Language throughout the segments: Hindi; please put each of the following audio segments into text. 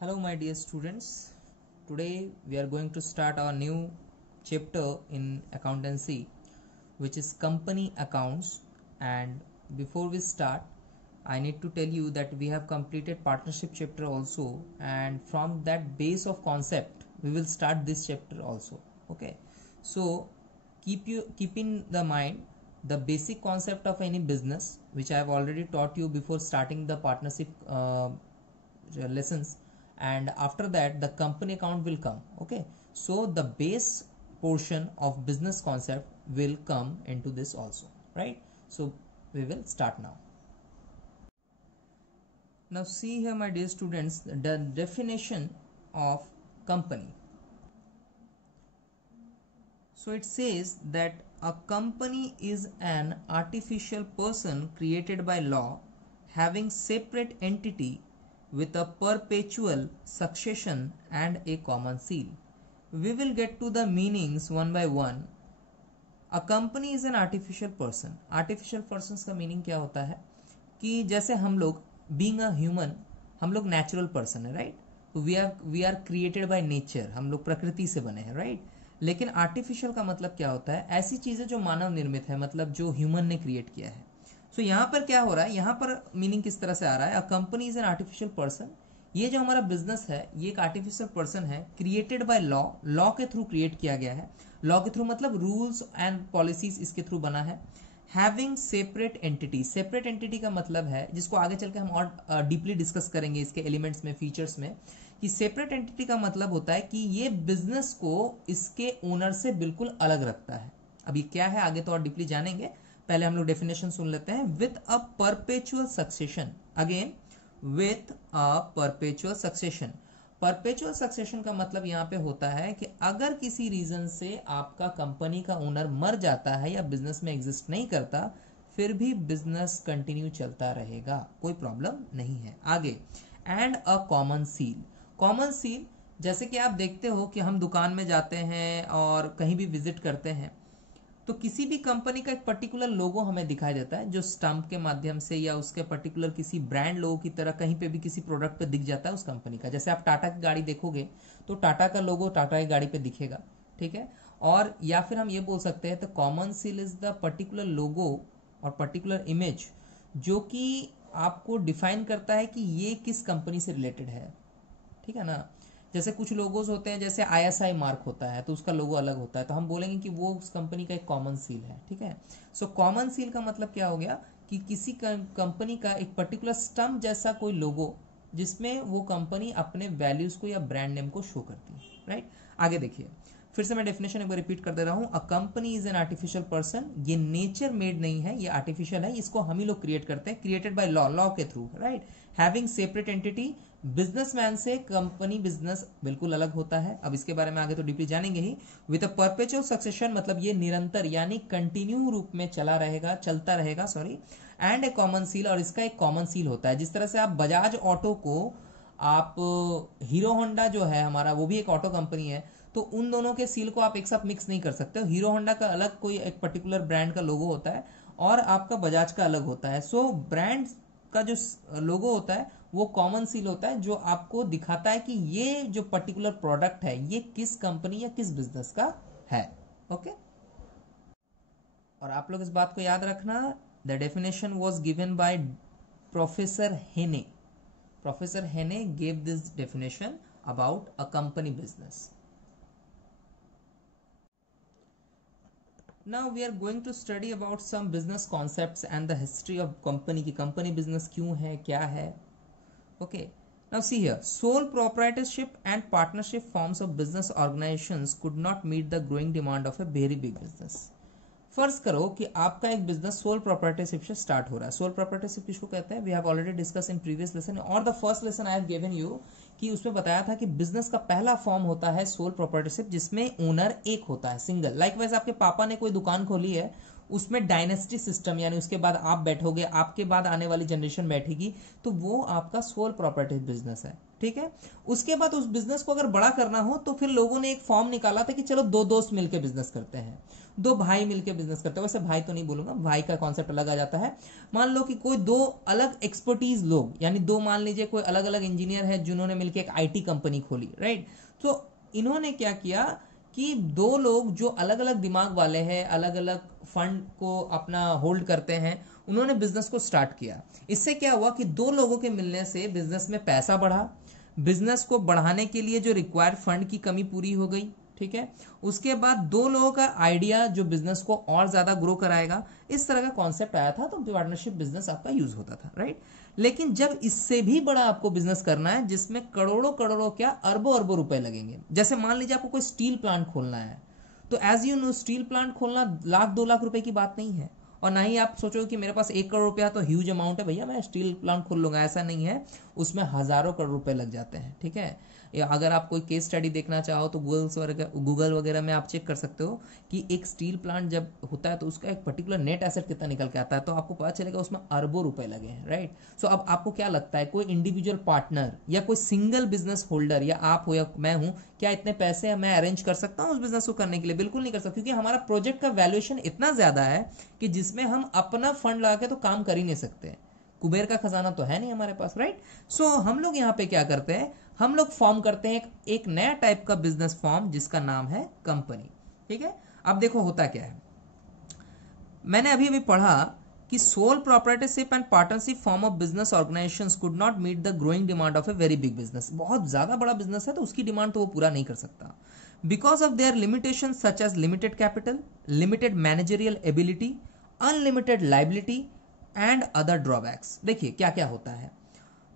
Hello, my dear students. Today we are going to start our new chapter in accountancy, which is company accounts. And before we start, I need to tell you that we have completed partnership chapter also, and from that base of concept, we will start this chapter also. Okay, so keep in the mind the basic concept of any business, which I have already taught you before starting the partnership lessons, and after that the company account will come. Okay, so the base portion of business concept will come into this also, right? So we will start now. Now see here, my dear students, the definition of company. So it says that a company is an artificial person created by law having separate entity with a perpetual succession and a common seal. We will get to the meanings one by one. A company is an artificial person. Artificial persons का मीनिंग क्या होता है कि जैसे हम लोग बीइंग अ ह्यूमन, हम लोग नेचुरल पर्सन है, राइट? तो we are created by nature, हम लोग प्रकृति से बने हैं, राइट? लेकिन आर्टिफिशियल का मतलब क्या होता है? ऐसी चीजें जो मानव निर्मित है, मतलब जो ह्यूमन ने क्रिएट किया है। सो यहाँ पर क्या हो रहा है, यहाँ पर मीनिंग किस तरह से आ रहा है? अ company is an artificial person. ये जो हमारा बिजनेस है ये एक आर्टिफिशियल पर्सन है, क्रिएटेड बाय लॉ, लॉ के थ्रू क्रिएट किया गया है। लॉ के थ्रू मतलब रूल्स एंड पॉलिसीज इसके थ्रू बना है। Having separate entity, separate entity का मतलब है, जिसको आगे चल के हम और डीपली डिस्कस करेंगे इसके एलिमेंट्स में, फीचर्स में, कि सेपरेट एंटिटी का मतलब होता है कि ये बिजनेस को इसके ओनर से बिल्कुल अलग रखता है। अब ये क्या है आगे तो और डीपली जानेंगे, पहले हम लोग डेफिनेशन सुन लेते हैं। With a perpetual succession, again with a perpetual succession. Perpetual succession का मतलब यहाँ पे होता है कि अगर किसी रीजन से आपका कंपनी का ओनर मर जाता है या बिजनेस में एग्जिस्ट नहीं करता, फिर भी बिजनेस कंटिन्यू चलता रहेगा, कोई प्रॉब्लम नहीं है। आगे, and a common seal. Common seal, जैसे कि आप देखते हो कि हम दुकान में जाते हैं और कहीं भी विजिट करते हैं तो किसी भी कंपनी का एक पर्टिकुलर लोगो हमें दिखाई देता है, जो स्टंप के माध्यम से या उसके पर्टिकुलर किसी ब्रांड लोगो की तरह कहीं पे भी किसी प्रोडक्ट पे दिख जाता है उस कंपनी का। जैसे आप टाटा की गाड़ी देखोगे तो टाटा का लोगो टाटा की गाड़ी पे दिखेगा, ठीक है? और या फिर हम ये बोल सकते हैं, तो common seal is the particular logo और पर्टिकुलर इमेज जो कि आपको डिफाइन करता है कि ये किस कंपनी से रिलेटेड है, ठीक है ना? जैसे कुछ लोगोज होते हैं, जैसे आईएसआई मार्क होता है तो उसका लोगो अलग होता है, तो हम बोलेंगे कि वो उस कंपनी का एक कॉमन सील है, ठीक है? सो कॉमन सील का मतलब क्या हो गया कि किसी कंपनी का एक पर्टिकुलर स्टम्प जैसा कोई लोगो जिसमें वो कंपनी अपने वैल्यूज को या ब्रांड नेम को शो करती है, राइट? आगे देखिए, फिर से मैं डेफिनेशन एक बार रिपीट कर दे रहा हूं। अ company is an artificial person, ये नेचर मेड नहीं है, ये आर्टिफिशियल है, इसको हम ही लोग क्रिएट करते हैं, क्रिएटेड बाय लॉ, लॉ के through, right? Having separate entity, businessman से कंपनी बिजनेस बिल्कुल अलग होता है। अब इसके बारे में आगे तो डीपली जानेंगे ही। विद अ परपेचुअल सक्सेशन, मतलब ये निरंतर यानी कंटिन्यू रूप में चला रहेगा, चलता रहेगा, sorry. And A common seal, और इसका एक कॉमन सील होता है। जिस तरह से आप बजाज ऑटो को, आप हीरो होंडा जो है हमारा, वो भी एक ऑटो कंपनी है, तो उन दोनों के सील को आप एक साथ मिक्स नहीं कर सकते। हीरो होंडा का अलग कोई एक पर्टिकुलर ब्रांड का लोगो होता है और आपका बजाज का अलग होता है। सो ब्रांड का जो लोगो होता है वो कॉमन सील होता है, जो आपको दिखाता है कि ये जो पर्टिकुलर प्रोडक्ट है ये किस कंपनी या किस बिजनेस का है। ओके, और आप लोग इस बात को याद रखना, the definition was given by professor हेने। प्रोफेसर हेने gave this definition about a company business. Now we are going to study about some business concepts and the history of company, की company business क्यों है, क्या है। Okay, now see here, sole proprietorship and partnership forms of business organizations could not meet the growing demand of a very big business. फर्ज करो कि आपका एक बिजनेस सोल प्रोप्राइटरशिप से स्टार्ट हो रहा है। सोल प्रोप्राइटरशिप किसको कहते हैं? We have already discuss in previous lesson, और the first lesson I have given you कि उसमें बताया था कि बिजनेस का पहला फॉर्म होता है सोल प्रोप्राइटरशिप, जिसमें ओनर एक होता है, सिंगल। लाइकवाइज आपके पापा ने कोई दुकान खोली है, उसमें डायनेस्टी सिस्टम, यानी उसके बाद आप बैठोगे, आपके बाद आने वाली जनरेशन बैठेगी, तो वो आपका सोल प्रॉपर्टी बिजनेस है, ठीक है। उसके बाद उस बिजनेस को अगर बड़ा करना हो तो फिर लोगों ने एक फॉर्म निकाला था कि चलो दो दोस्त मिलकर बिजनेस करते हैं, दो भाई मिलकर बिजनेस करते हैं। वैसे भाई तो नहीं बोलूंगा, भाई का कॉन्सेप्ट अलग आ जाता है। मान लो कि कोई दो अलग एक्सपर्टीज लोग, यानी दो, मान लीजिए कोई अलग अलग इंजीनियर है जिन्होंने मिलकर एक आईटी कंपनी खोली, राइट। तो इन्होंने क्या किया कि दो लोग जो अलग अलग दिमाग वाले हैं, अलग अलग फंड को अपना होल्ड करते हैं, उन्होंने बिजनेस को स्टार्ट किया। इससे क्या हुआ कि दो लोगों के मिलने से बिजनेस में पैसा बढ़ा, बिजनेस को बढ़ाने के लिए जो रिक्वायर्ड फंड की कमी पूरी हो गई, ठीक है। उसके बाद दो लोगों का आइडिया जो बिजनेस को और ज्यादा ग्रो कराएगा, इस तरह का कॉन्सेप्ट आया था, तो पार्टनरशिप बिजनेस आपका यूज होता था, राइट। लेकिन जब इससे भी बड़ा आपको बिजनेस करना है जिसमें करोड़ों करोड़ों क्या अरबों अरबों रुपए लगेंगे, जैसे मान लीजिए आपको कोई स्टील प्लांट खोलना है, तो as you know steel plant खोलना लाख 2 लाख रुपए की बात नहीं है, और ना ही आप सोचो कि मेरे पास 1 करोड़ रुपया तो ह्यूज अमाउंट है भैया मैं स्टील प्लांट खोल लूंगा, ऐसा नहीं है। उसमें हजारों करोड़ रुपए लग जाते हैं, ठीक है। या अगर आप कोई केस स्टडी देखना चाहो तो गूगल वगैरह में आप चेक कर सकते हो कि एक स्टील प्लांट जब होता है तो उसका एक पर्टिकुलर नेट एसेट कितना निकल के आता है, तो आपको पता चलेगा उसमें अरबों रुपए लगे हैं, राइट। सो अब आपको क्या लगता है, कोई इंडिविजुअल पार्टनर या कोई सिंगल बिजनेस होल्डर, या आप हो या मैं हूं, क्या इतने पैसे मैं अरेंज कर सकता हूं उस बिजनेस को करने के लिए? बिल्कुल नहीं कर सकता, क्योंकि हमारा प्रोजेक्ट का वैल्यूएशन इतना ज्यादा है कि जिसमें हम अपना फंड लगा के तो काम कर ही नहीं सकते। कुबेर का खजाना तो है नहीं हमारे पास, राइट। सो हम लोग यहाँ पे क्या करते हैं, हम लोग फॉर्म करते हैं एक नया टाइप का बिजनेस फॉर्म जिसका नाम है कंपनी, ठीक है। अब देखो होता क्या है, मैंने अभी अभी पढ़ा कि sole proprietorship and partnership form of business organisations could not meet the growing demand of a very big business. बहुत ज्यादा बड़ा बिजनेस है तो उसकी डिमांड तो वो पूरा नहीं कर सकता, because of their limitation such as limited capital, limited managerial ability, unlimited liability and other drawbacks. देखिए क्या क्या होता है।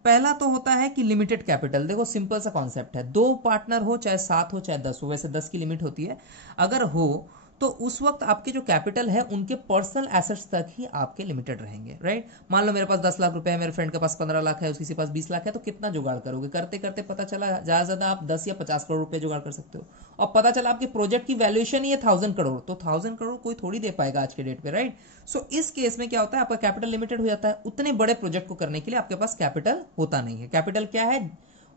पहला तो होता है कि लिमिटेड कैपिटल। देखो सिंपल सा कॉन्सेप्ट है, दो पार्टनर हो, चाहे 7 हो चाहे 10 हो, वैसे 10 की लिमिट होती है, अगर हो तो उस वक्त आपके जो कैपिटल है उनके पर्सनल एसेट्स तक ही आपके लिमिटेड रहेंगे, राइट। मान लो मेरे पास 10 लाख रुपए है, मेरे फ्रेंड के पास 15 लाख है, किसी के पास 20 लाख है, तो कितना जुगाड़ करोगे? करते करते पता चला ज्यादा ज्यादा आप 10 या 50 करोड़ रुपए जुगाड़ कर सकते हो, और पता चला आपके प्रोजेक्ट की वैल्यूएशन ही है 1000 करोड़, तो 1000 करोड़ कोई थोड़ी दे पाएगा आज के डेट पे, राइट। सो इस केस में क्या होता है, आपका कैपिटल लिमिटेड हो जाता है। उतने बड़े प्रोजेक्ट को करने के लिए आपके पास कैपिटल होता नहीं है। कैपिटल क्या है?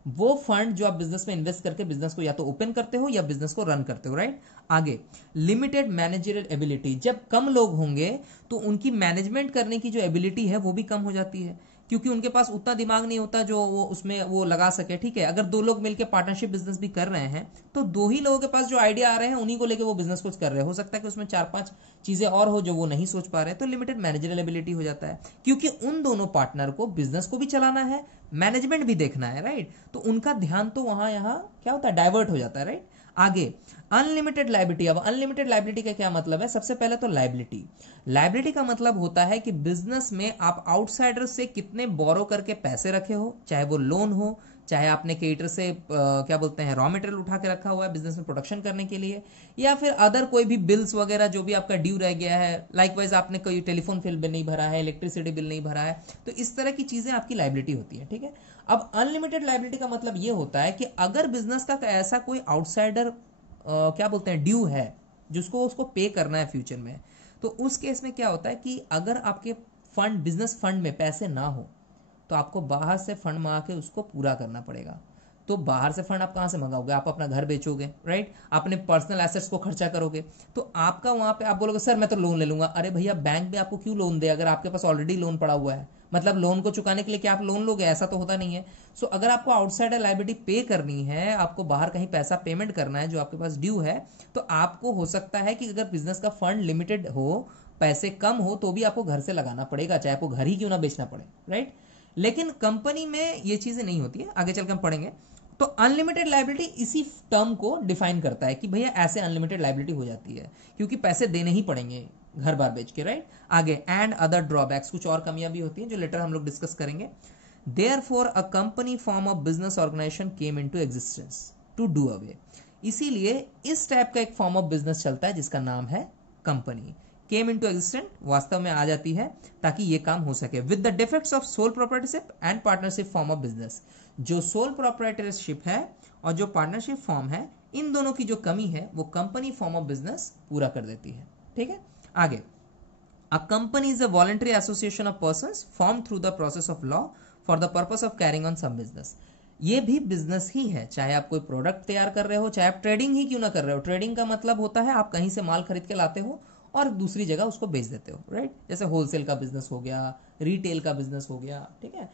वो फंड जो आप बिजनेस में इन्वेस्ट करके बिजनेस को या तो ओपन करते हो या बिजनेस को रन करते हो, राइट। आगे लिमिटेड मैनेजरियल एबिलिटी। जब कम लोग होंगे तो उनकी मैनेजमेंट करने की जो एबिलिटी है वो भी कम हो जाती है, क्योंकि उनके पास उतना दिमाग नहीं होता जो वो उसमें वो लगा सके, ठीक है। अगर दो लोग मिलकर पार्टनरशिप बिजनेस भी कर रहे हैं तो दो ही लोगों के पास जो आइडिया आ रहे हैं उन्हीं को लेकर वो बिजनेस कुछ कर रहे हैं, हो सकता है कि उसमें 4-5 चीजें और हो जो वो नहीं सोच पा रहे, तो लिमिटेड मैनेजरियल एबिलिटी हो जाता है, क्योंकि उन दोनों पार्टनर को बिजनेस को भी चलाना है, मैनेजमेंट भी देखना है, राइट। तो उनका ध्यान तो वहां यहां क्या होता है, डाइवर्ट हो जाता है, राइट। आगे अनलिमिटेड लाइबिलिटी। अब अनलिमिटेड लाइबिलिटी का क्या मतलब है? सबसे पहले तो लाइबिलिटी का मतलब होता है कि बिजनेस में आप आउटसाइडर से कितने बोरो करके पैसे रखे हो, चाहे वो लोन हो, चाहे आपने क्रिएटर से क्या बोलते हैं रॉ मटेरियल उठा के रखा हुआ है बिजनेस में प्रोडक्शन करने के लिए, या फिर अदर कोई भी बिल्स वगैरह जो भी आपका ड्यू रह गया है, लाइकवाइज आपने कोई टेलीफोन बिल नहीं भरा है, इलेक्ट्रिसिटी बिल नहीं भरा है, तो इस तरह की चीजें आपकी लाइबिलिटी होती है, ठीक है। अब अनलिमिटेड लाइबिलिटी का मतलब ये होता है कि अगर बिजनेस का ऐसा कोई आउटसाइडर क्या बोलते हैं ड्यू है जिसको उसको पे करना है फ्यूचर में, तो उस केस में क्या होता है कि अगर आपके फंड बिजनेस फंड में पैसे ना हो तो आपको बाहर से फंड मंगा के उसको पूरा करना पड़ेगा। तो बाहर से फंड आप कहां से मंगाओगे? आप अपना घर बेचोगे, राइट, अपने पर्सनल एसेट्स को खर्चा करोगे, तो आपका वहां पे आप बोलोगे सर मैं तो लोन ले लूंगा। अरे भैया बैंक भी आपको क्यों लोन दे अगर आपके पास ऑलरेडी लोन पड़ा हुआ है? मतलब लोन को चुकाने के लिए क्या आप लोन लोगे? ऐसा तो होता नहीं है। सो अगर आपको आउटसाइडर लायबिलिटी पे करनी है, आपको बाहर कहीं पैसा पेमेंट करना है जो आपके पास ड्यू है, तो आपको हो सकता है कि अगर बिजनेस का फंड लिमिटेड हो, पैसे कम हो, तो भी आपको घर से लगाना पड़ेगा, चाहे आपको घर ही क्यों ना बेचना पड़े, राइट। लेकिन कंपनी में ये चीजें नहीं होती है, आगे चलकर हम पढ़ेंगे। तो अनलिमिटेड लायबिलिटी इसी टर्म को डिफाइन करता है कि भैया ऐसे अनलिमिटेड लायबिलिटी हो जाती है क्योंकि पैसे देने ही पड़ेंगे घर बार बेच के, राइट। आगे एंड अदर ड्रॉबैक्स, कुछ और कमियां भी होती हैं जो लेटर हम लोग डिस्कस करेंगे। Therefore a company form of business organisation came into existence to do away. इसीलिए इस टाइप का एक फॉर्म ऑफ बिजनेस चलता है जिसका नाम है कंपनी। केम इनटू एग्जिस्टेंट वास्तव में आ जाती है ताकि ये काम हो सके। With the defects of soul proprietorship and partnership form of business, जो सोल प्रोप्राइटरशिप है और जो पार्टनरशिप फॉर्म है, इन दोनों की जो कमी है वो कंपनी फॉर्म ऑफ बिजनेस पूरा कर देती है, ठीक है। आगे A company is a voluntary association of persons formed through the process of law for the purpose of carrying on some business. ये भी बिजनेस ही है, चाहे आप कोई प्रोडक्ट तैयार कर रहे हो, चाहे आप ट्रेडिंग ही क्यों ना कर रहे हो. ट्रेडिंग का मतलब होता है आप कहीं से माल खरीद के लाते हो और दूसरी जगह उसको बेच देते हो, राइट. जैसे होलसेल का बिजनेस हो गया, रिटेल का बिजनेस हो गया, ठीक है.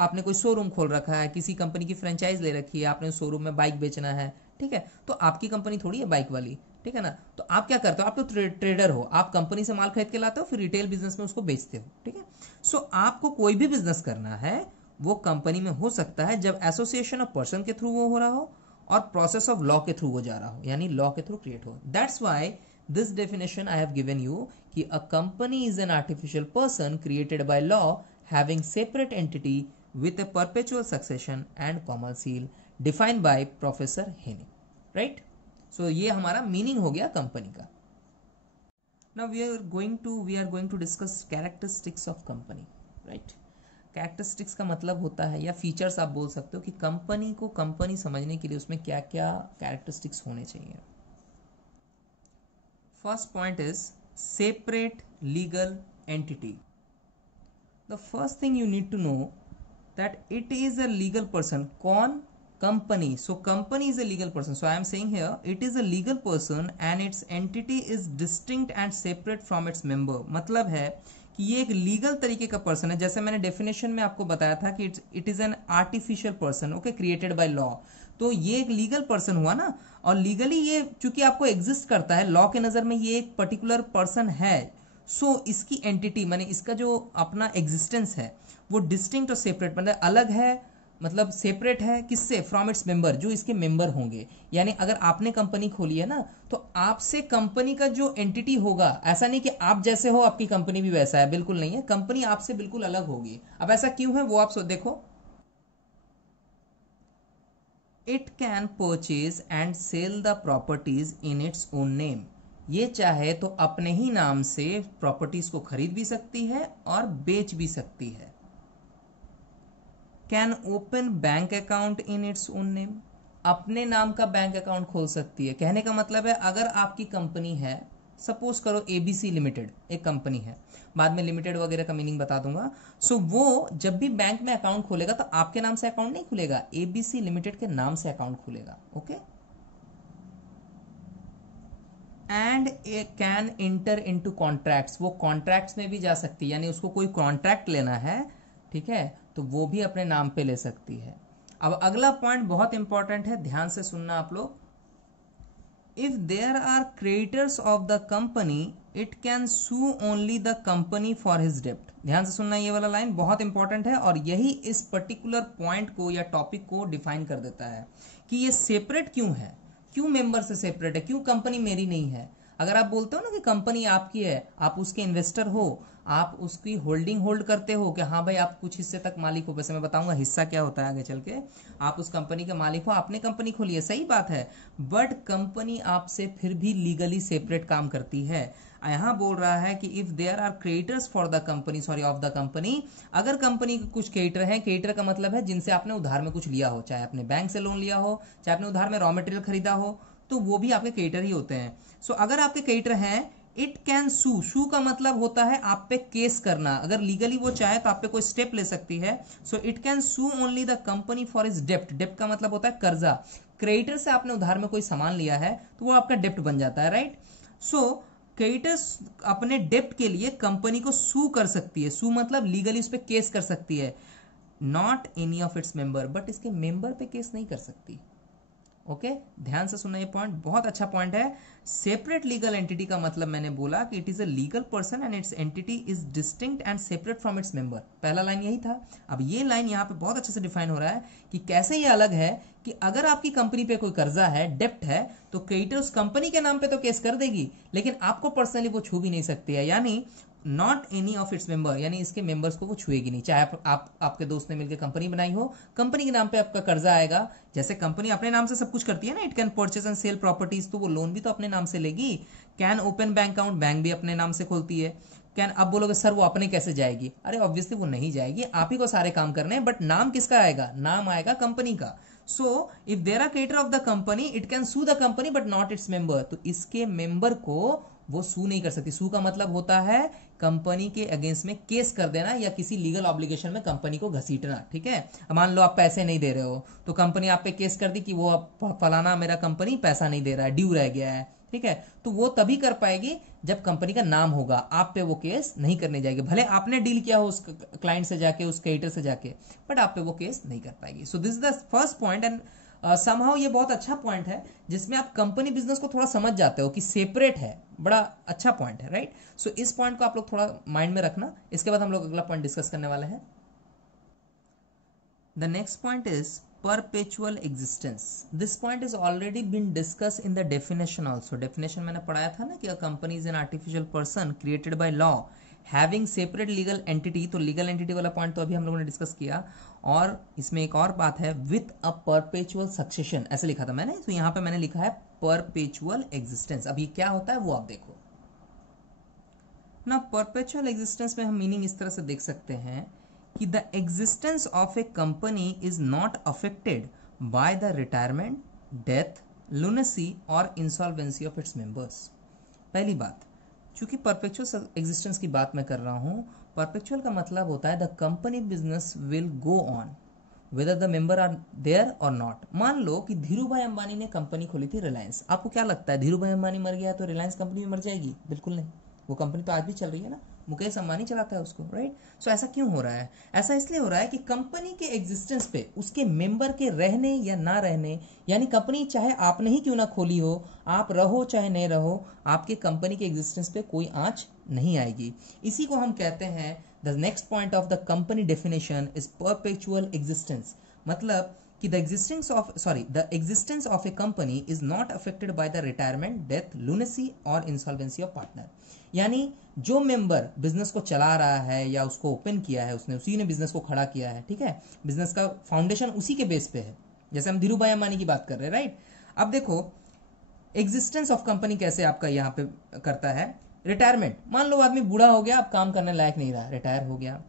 आपने कोई शोरूम खोल रखा है, किसी कंपनी की फ्रेंचाइज ले रखी है, आपने शोरूम में बाइक बेचना है, ठीक है, तो आपकी कंपनी थोड़ी है बाइक वाली, ठीक है ना. तो आप क्या करते हो, आप तो ट्रेडर हो, आप कंपनी से माल खरीद के लाते हो, फिर रिटेल बिजनेस में उसको बेचते हो, ठीक है. सो आपको कोई भी बिजनेस करना है वो कंपनी में हो सकता है जब एसोसिएशन ऑफ पर्सन के थ्रू वो हो रहा हो और प्रोसेस ऑफ लॉ के थ्रू वो जा रहा हो, यानी लॉ के थ्रू क्रिएट हो. That's why this definition I have given you कि a company is an artificial person created by law having separate entity with a perpetual succession and common seal defined by Professor Henning, right? So ये हमारा मीनिंग हो गया कंपनी का. Now we are going to discuss characteristics of company, right? Characteristics का मतलब होता है या फीचर्स आप बोल सकते हो कि कंपनी को कंपनी समझने के लिए उसमें क्या क्या कैरेक्टरिस्टिक्स होने चाहिए. First point is separate legal entity. The first thing you need to know that it is a legal person. कौन? company. So company is a legal person. So I am saying here it is a legal person and its entity is distinct and separate from its member. मतलब है कि ये एक लीगल तरीके का पर्सन है. जैसे मैंने डेफिनेशन में आपको बताया था कि it is an artificial person, okay, created by law. तो ये एक लीगल पर्सन हुआ ना, और लीगली ये चूंकि आपको एग्जिस्ट करता है, लॉ के नजर में ये एक पर्टिकुलर पर्सन है. सो इसकी एंटिटी माने इसका जो अपना एग्जिस्टेंस है वो डिस्टिंक्ट और सेपरेट, मतलब अलग है, मतलब सेपरेट है किससे? फ्रॉम इट्स मेंबर, जो इसके मेंबर होंगे. यानी अगर आपने कंपनी खोली है ना, तो आपसे कंपनी का जो एंटिटी होगा, ऐसा नहीं कि आप जैसे हो आपकी कंपनी भी वैसा है, बिल्कुल नहीं है. कंपनी आपसे बिल्कुल अलग होगी. अब ऐसा क्यों है वो आप देखो. It can purchase and sale the properties in its own name. ये चाहे तो अपने ही नाम से प्रॉपर्टीज को खरीद भी सकती है और बेच भी सकती है. Can open bank account in its own name. अपने नाम का बैंक अकाउंट खोल सकती है. कहने का मतलब है अगर आपकी कंपनी है, सपोज करो एबीसी लिमिटेड एक कंपनी है, बाद में लिमिटेड वगैरह का मीनिंग बता दूंगा. सो वो जब भी बैंक में अकाउंट खोलेगा तो आपके नाम से अकाउंट नहीं खुलेगा, एबीसी लिमिटेड के नाम से अकाउंट खुलेगा, okay. And can inter into contracts. वो कॉन्ट्रैक्ट्स में भी जा सकती है, यानी उसको कोई कॉन्ट्रैक्ट लेना है, ठीक है, तो वो भी अपने नाम पे ले सकती है. अब अगला पॉइंट बहुत इंपॉर्टेंट है, ध्यान से सुनना आप लोग. If there are creditors of the company it can sue only the company for his डेप्ट. ध्यान से सुनना, ये वाला लाइन बहुत इंपॉर्टेंट है और यही इस पर्टिकुलर पॉइंट को या टॉपिक को डिफाइन कर देता है कि ये सेपरेट क्यों है, क्यों मेंबर से सेपरेट है, क्यों कंपनी मेरी नहीं है. अगर आप बोलते हो ना कि कंपनी आपकी है, आप उसके इन्वेस्टर हो, आप उसकी होल्डिंग होल्ड करते हो कि हाँ भाई आप कुछ हिस्से तक मालिक हो, वैसे मैं बताऊंगा हिस्सा क्या होता है आगे चल के, आप उस कंपनी के मालिक हो, आपने कंपनी खोली है, सही बात है, बट कंपनी आपसे फिर भी लीगली सेपरेट काम करती है. यहाँ बोल रहा है कि if there are creditors for the company, sorry of the company, अगर कंपनी के कुछ क्रेडिटर हैं, क्रेडिटर का मतलब है जिनसे आपने उधार में कुछ लिया हो, चाहे आपने बैंक से लोन लिया हो, चाहे आपने उधार में रॉ मटेरियल खरीदा हो, तो वो भी आपके क्रेडिटर ही होते हैं. सो अगर आपके क्रेडिटर हैं, इट कैन सू, सू का मतलब होता है आप पे केस करना, अगर लीगली वो चाहे तो आप पे कोई स्टेप ले सकती है. So it can sue only the company for is डेप्ट. डेप्ट का मतलब होता है कर्जा. क्रेडिटर से आपने उधार में कोई सामान लिया है तो वो आपका डेप्ट बन जाता है, राइट. सो क्रेडिटर्स अपने डेप्ट के लिए कंपनी को सू कर सकती है. सू मतलब लीगली उस पर केस कर सकती है. Not any of its member, but इसके मेंबर पे केस नहीं कर सकती, ओके. ध्यान से सुनना, ये पॉइंट बहुत अच्छा पॉइंट है. सेपरेट लीगल एंटिटी का मतलब मैंने बोला कि it is a legal person and it's entity is distinct and separate from its member. पहला लाइन यही था. अब ये लाइन यहाँ पे बहुत अच्छे से डिफाइन हो रहा है कि कैसे ये अलग है कि अगर आपकी कंपनी पे कोई कर्जा है, डेप्ट है, तो क्रेडिटर उस कंपनी के नाम पे तो केस कर देगी, लेकिन आपको पर्सनली वो छू भी नहीं सकती है. यानी not any of its member, यानी इसके मेंबर्स को वो छुएगी नहीं. चाहे आपके दोस्त ने मिलकर कंपनी बनाई हो, कंपनी के नाम पे आपका कर्जा आएगा. जैसे कंपनी अपने नाम से सब कुछ करती है ना, it can purchase and sale properties, तो वो लोन भी तो अपने नाम से लेगी. Can open bank account, bank भी अपने नाम से खोलती है. कैन, अब बोलोगे सर वो अपने कैसे जाएगी, अरे ऑब्वियसली वो नहीं जाएगी, आप ही को सारे काम करने हैं, बट नाम किसका आएगा, नाम आएगा कंपनी का. So if there are creditor of the company it can sue the company but not its member. तो इसके मेंबर को वो सू नहीं कर सकती। सू का मतलब होता है कंपनी के अगेंस्ट में केस कर देना या किसी लीगल ऑब्लिगेशन में कंपनी को घसीटना, ठीक है। मान लो आप पैसे नहीं दे रहे हो तो कंपनी आप पे केस कर दी कि वो फलाना मेरा कंपनी पैसा नहीं दे रहा है, ड्यू रह गया है, ठीक है। तो वो तभी कर पाएगी जब कंपनी का नाम होगा, आप पे वो केस नहीं करने जाएगी। भले आपने डील किया हो उस क्लाइंट से जाके, उस क्रेडिटर से जाके, बट आप पे वो केस नहीं कर पाएगी। So this is the first point and somehow ये बहुत अच्छा पॉइंट है जिसमें आप कंपनी बिजनेस को थोड़ा समझ जाते हो कि सेपरेट है। बड़ा अच्छा पॉइंट है, राइट। सो इस पॉइंट को आप लोग थोड़ा माइंड में रखना। इसके बाद हम लोग अगला पॉइंट डिस्कस करने वाले हैं। The next point is perpetual existence. This point is already been discussed in the definition also. Definition मैंने पढ़ाया था ना कि a company is an artificial person created by law having separate legal entity. तो legal entity वाला पॉइंट तो अभी हम लोगों ने डिस्कस किया। और इसमें एक और बात है with a perpetual succession, ऐसे लिखा था मैंने, तो यहाँ पे मैंने लिखा है perpetual existence। अब ये क्या होता है वो आप देखो ना। perpetual existence में हम मीनिंग इस तरह से देख सकते हैं कि the existence of a company is not affected by the retirement, death, lunacy or insolvency of its members. पहली बात, चूंकि perpetual existence की बात मैं कर रहा हूं, perpetual का मतलब होता है the company business will go on whether the member are there or not. मान लो कि धीरू भाई अंबानी ने कंपनी खोली थी रिलायंस। आपको क्या लगता है धीरू भाई अंबानी मर गया तो रिलायंस कंपनी भी मर जाएगी? बिल्कुल नहीं। वो कंपनी तो आज भी चल रही है ना, मुकेश अंबानी चलाता है उसको, राइट। सो ऐसा क्यों हो रहा है? ऐसा इसलिए हो रहा है कि कंपनी के एग्जिस्टेंस पे उसके मेंबर के रहने या ना रहने, यानी कंपनी चाहे आपने ही क्यों ना खोली हो, आप रहो चाहे नहीं रहो, आपके कंपनी के एग्जिस्टेंस पे कोई आंच नहीं आएगी। इसी को हम कहते हैं the next point of the company definition is perpetual existence. मतलब कि the existence of a company is not affected by the retirement, death, lunacy or insolvency of partner. यानी जो मेंबर बिजनेस को चला रहा है या उसको ओपन किया है, उसने उसी ने बिजनेस को खड़ा किया है, ठीक है, बिजनेस का फाउंडेशन उसी के बेस पे है। जैसे हम धीरू भाई अंबानी की बात कर रहे हैं, राइट। अब देखो एग्जिस्टेंस ऑफ कंपनी कैसे आपका यहाँ पे करता है। रिटायरमेंट, मान लो आदमी बूढ़ा हो गया, अब काम करने लायक नहीं रहा, रिटायर हो गया।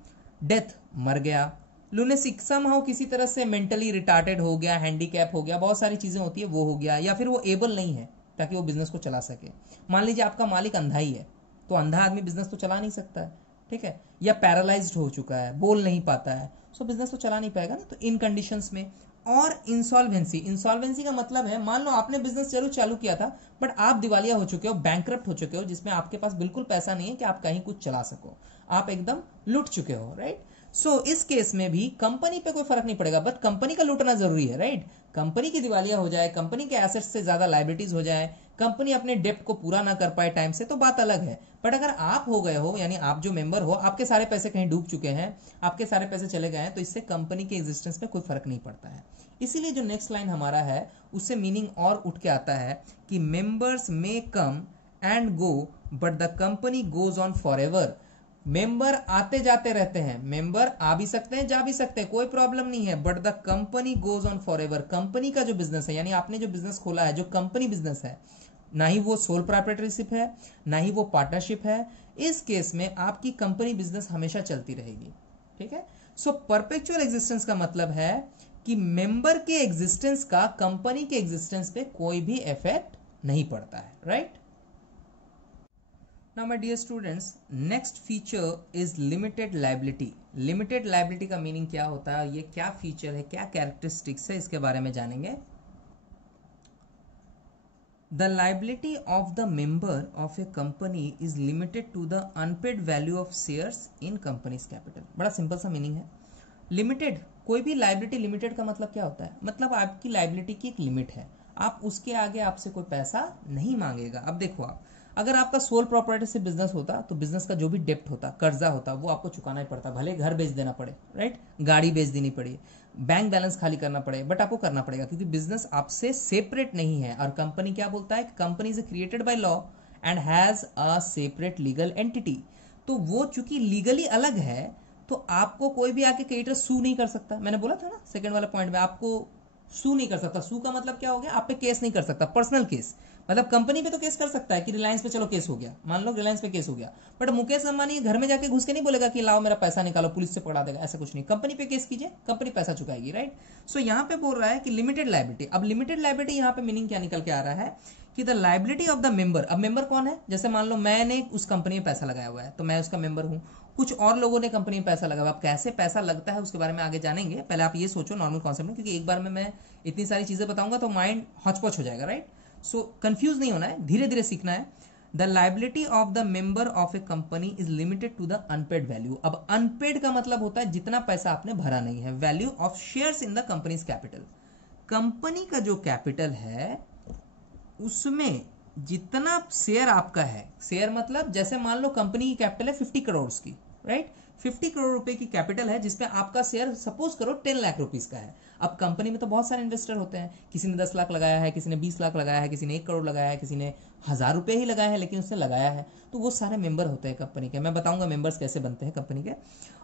डेथ, मर गया। लुनेसिक, समहाउ किसी तरह से मेंटली रिटार्टेड हो गया, हैंडीकैप हो गया, बहुत सारी चीजें होती है, वो हो गया। या फिर वो एबल नहीं है ताकि वो बिजनेस को चला सके। मान लीजिए आपका मालिक अंधा ही है, तो अंधा आदमी बिजनेस तो चला नहीं सकता है, ठीक है। या पैरालाइज्ड हो चुका है, बोल नहीं पाता है, सो बिजनेस तो चला नहीं पाएगा ना। तो इन कंडीशंस में। और इंसॉल्वेंसी का मतलब है मान लो आपने बिजनेस जरूर चालू किया था बट आप दिवालिया हो चुके हो, बैंकरप्ट हो चुके हो, जिसमें आपके पास बिल्कुल पैसा नहीं है कि आप कहीं कुछ चला सको, आप एकदम लूट चुके हो, राइट। सो इस केस में भी कंपनी पे कोई फर्क नहीं पड़ेगा, बट कंपनी का लूटना जरूरी है, राइट। कंपनी की दिवालिया हो जाए, कंपनी के एसेट्स से ज्यादा लायबिलिटीज हो जाए, कंपनी अपने डेप्ट को पूरा ना कर पाए टाइम से, तो बात अलग है। बट अगर आप हो गए हो, यानी आप जो मेंबर हो, आपके सारे पैसे कहीं डूब चुके हैं, आपके सारे पैसे चले गए हैं, तो इससे कंपनी के एग्जिस्टेंस पे कोई फर्क नहीं पड़ता है। इसीलिए जो नेक्स्ट लाइन हमारा है उससे मीनिंग और उठ के आता है कि members may come and go but the company goes on for ever. Member आते जाते रहते हैं, मेंबर आ भी सकते हैं, जा भी सकते हैं, कोई प्रॉब्लम नहीं है, but the company goes on for ever. Company का जो बिजनेस है, यानी आपने जो बिजनेस खोला है, जो कंपनी बिजनेस है, ना ही वो सोल प्रोप्राइटरशिप है, ना ही वो पार्टनरशिप है, इस केस में आपकी कंपनी बिजनेस हमेशा चलती रहेगी, ठीक है। सो परपेचुअल एग्जिस्टेंस का मतलब है कि मेंबर के एग्जिस्टेंस का कंपनी के एग्जिस्टेंस पे कोई भी इफेक्ट नहीं पड़ता है, right. Now my dear students, next feature is limited liability. Limited liability का मीनिंग क्या होता है, ये क्या फीचर है, क्या कैरेक्टरिस्टिक्स है, इसके बारे में जानेंगे। The liability of the member of a company is limited to the unpaid value of shares in company's capital. बड़ा सिंपल सा मीनिंग है। लिमिटेड, कोई भी लाइबिलिटी लिमिटेड का मतलब क्या होता है, मतलब आपकी लाइबिलिटी की एक लिमिट है, आप उसके आगे आपसे कोई पैसा नहीं मांगेगा। अब देखो आप, अगर आपका सोल प्रॉपर्टी से बिजनेस होता तो बिजनेस का जो भी डेप्ट होता, कर्जा होता, वो आपको चुकाना ही पड़ता, भले घर बेच देना पड़े, राइट, गाड़ी बेच देनी पड़े, बैंक बैलेंस खाली करना पड़े, बट आपको करना पड़ेगा क्योंकि बिजनेस आपसे सेपरेट नहीं है। और कंपनी क्या बोलता है, company is created by law and has a separate legal entity. तो वो चूंकि लीगली अलग है तो आपको कोई भी आके क्रेडिटर सू नहीं कर सकता। मैंने बोला था ना सेकंड वाला पॉइंट में, आपको सू नहीं कर सकता। सू का मतलब क्या हो गया, आप पे केस नहीं कर सकता, पर्सनल केस। मतलब कंपनी पे तो केस कर सकता है कि रिलायंस पे चलो केस हो गया, मान लो रिलायंस पे केस हो गया, बट मुकेश अंबानी घर में जाके घुस के नहीं बोलेगा कि लाओ मेरा पैसा निकालो, पुलिस से पकड़ा देगा, ऐसा कुछ नहीं। कंपनी पे केस कीजिए, कंपनी पैसा चुकाएगी, राइट। सो यहाँ पे बोल रहा है कि लिमिटेड लायबिलिटी। अब लिमिटेड लायबिलिटी यहाँ पे मीनिंग क्या निकल के आ रहा है कि the liability of the member. अब मेंबर कौन है, जैसे मान लो मैंने उस कंपनी में पैसा लगाया हुआ है तो मैं उसका मेंबर हूं, कुछ और लोगों ने कंपनी में पैसा लगाया हुआ। अब कैसे पैसा लगता है उसके बारे में आगे जानेंगे, पहले आप ये सोचो नॉर्मल कॉन्सेप्ट में, क्योंकि एक बार में मैं इतनी सारी चीजें बताऊंगा तो माइंड हॉचपॉच हो जाएगा, राइट। सो कंफ्यूज नहीं होना है, धीरे धीरे सीखना है। The liability of the member of a company is limited to the unpaid value. अब अनपेड का मतलब होता है जितना पैसा आपने भरा नहीं है। Value of shares in the companies capital, company का जो कैपिटल है उसमें जितना शेयर आपका है, शेयर मतलब जैसे मान लो कंपनी की कैपिटल है 50 करोड़ की, राइट। 50 करोड़ रुपए की कैपिटल है जिसमें आपका शेयर सपोज करो 10 लाख रुपीस का है। अब कंपनी में तो बहुत सारे इन्वेस्टर होते हैं, किसी ने 10 लाख लगाया है, किसी ने 20 लाख लगाया है, किसी ने 1 करोड़ लगाया है, किसी ने 1000 रुपए ही लगाया है, लेकिन उसने लगाया है। तो वो सारे मेंबर होते हैं कंपनी के। मैं बताऊंगा मेंबर्स कैसे बनते हैं कंपनी के।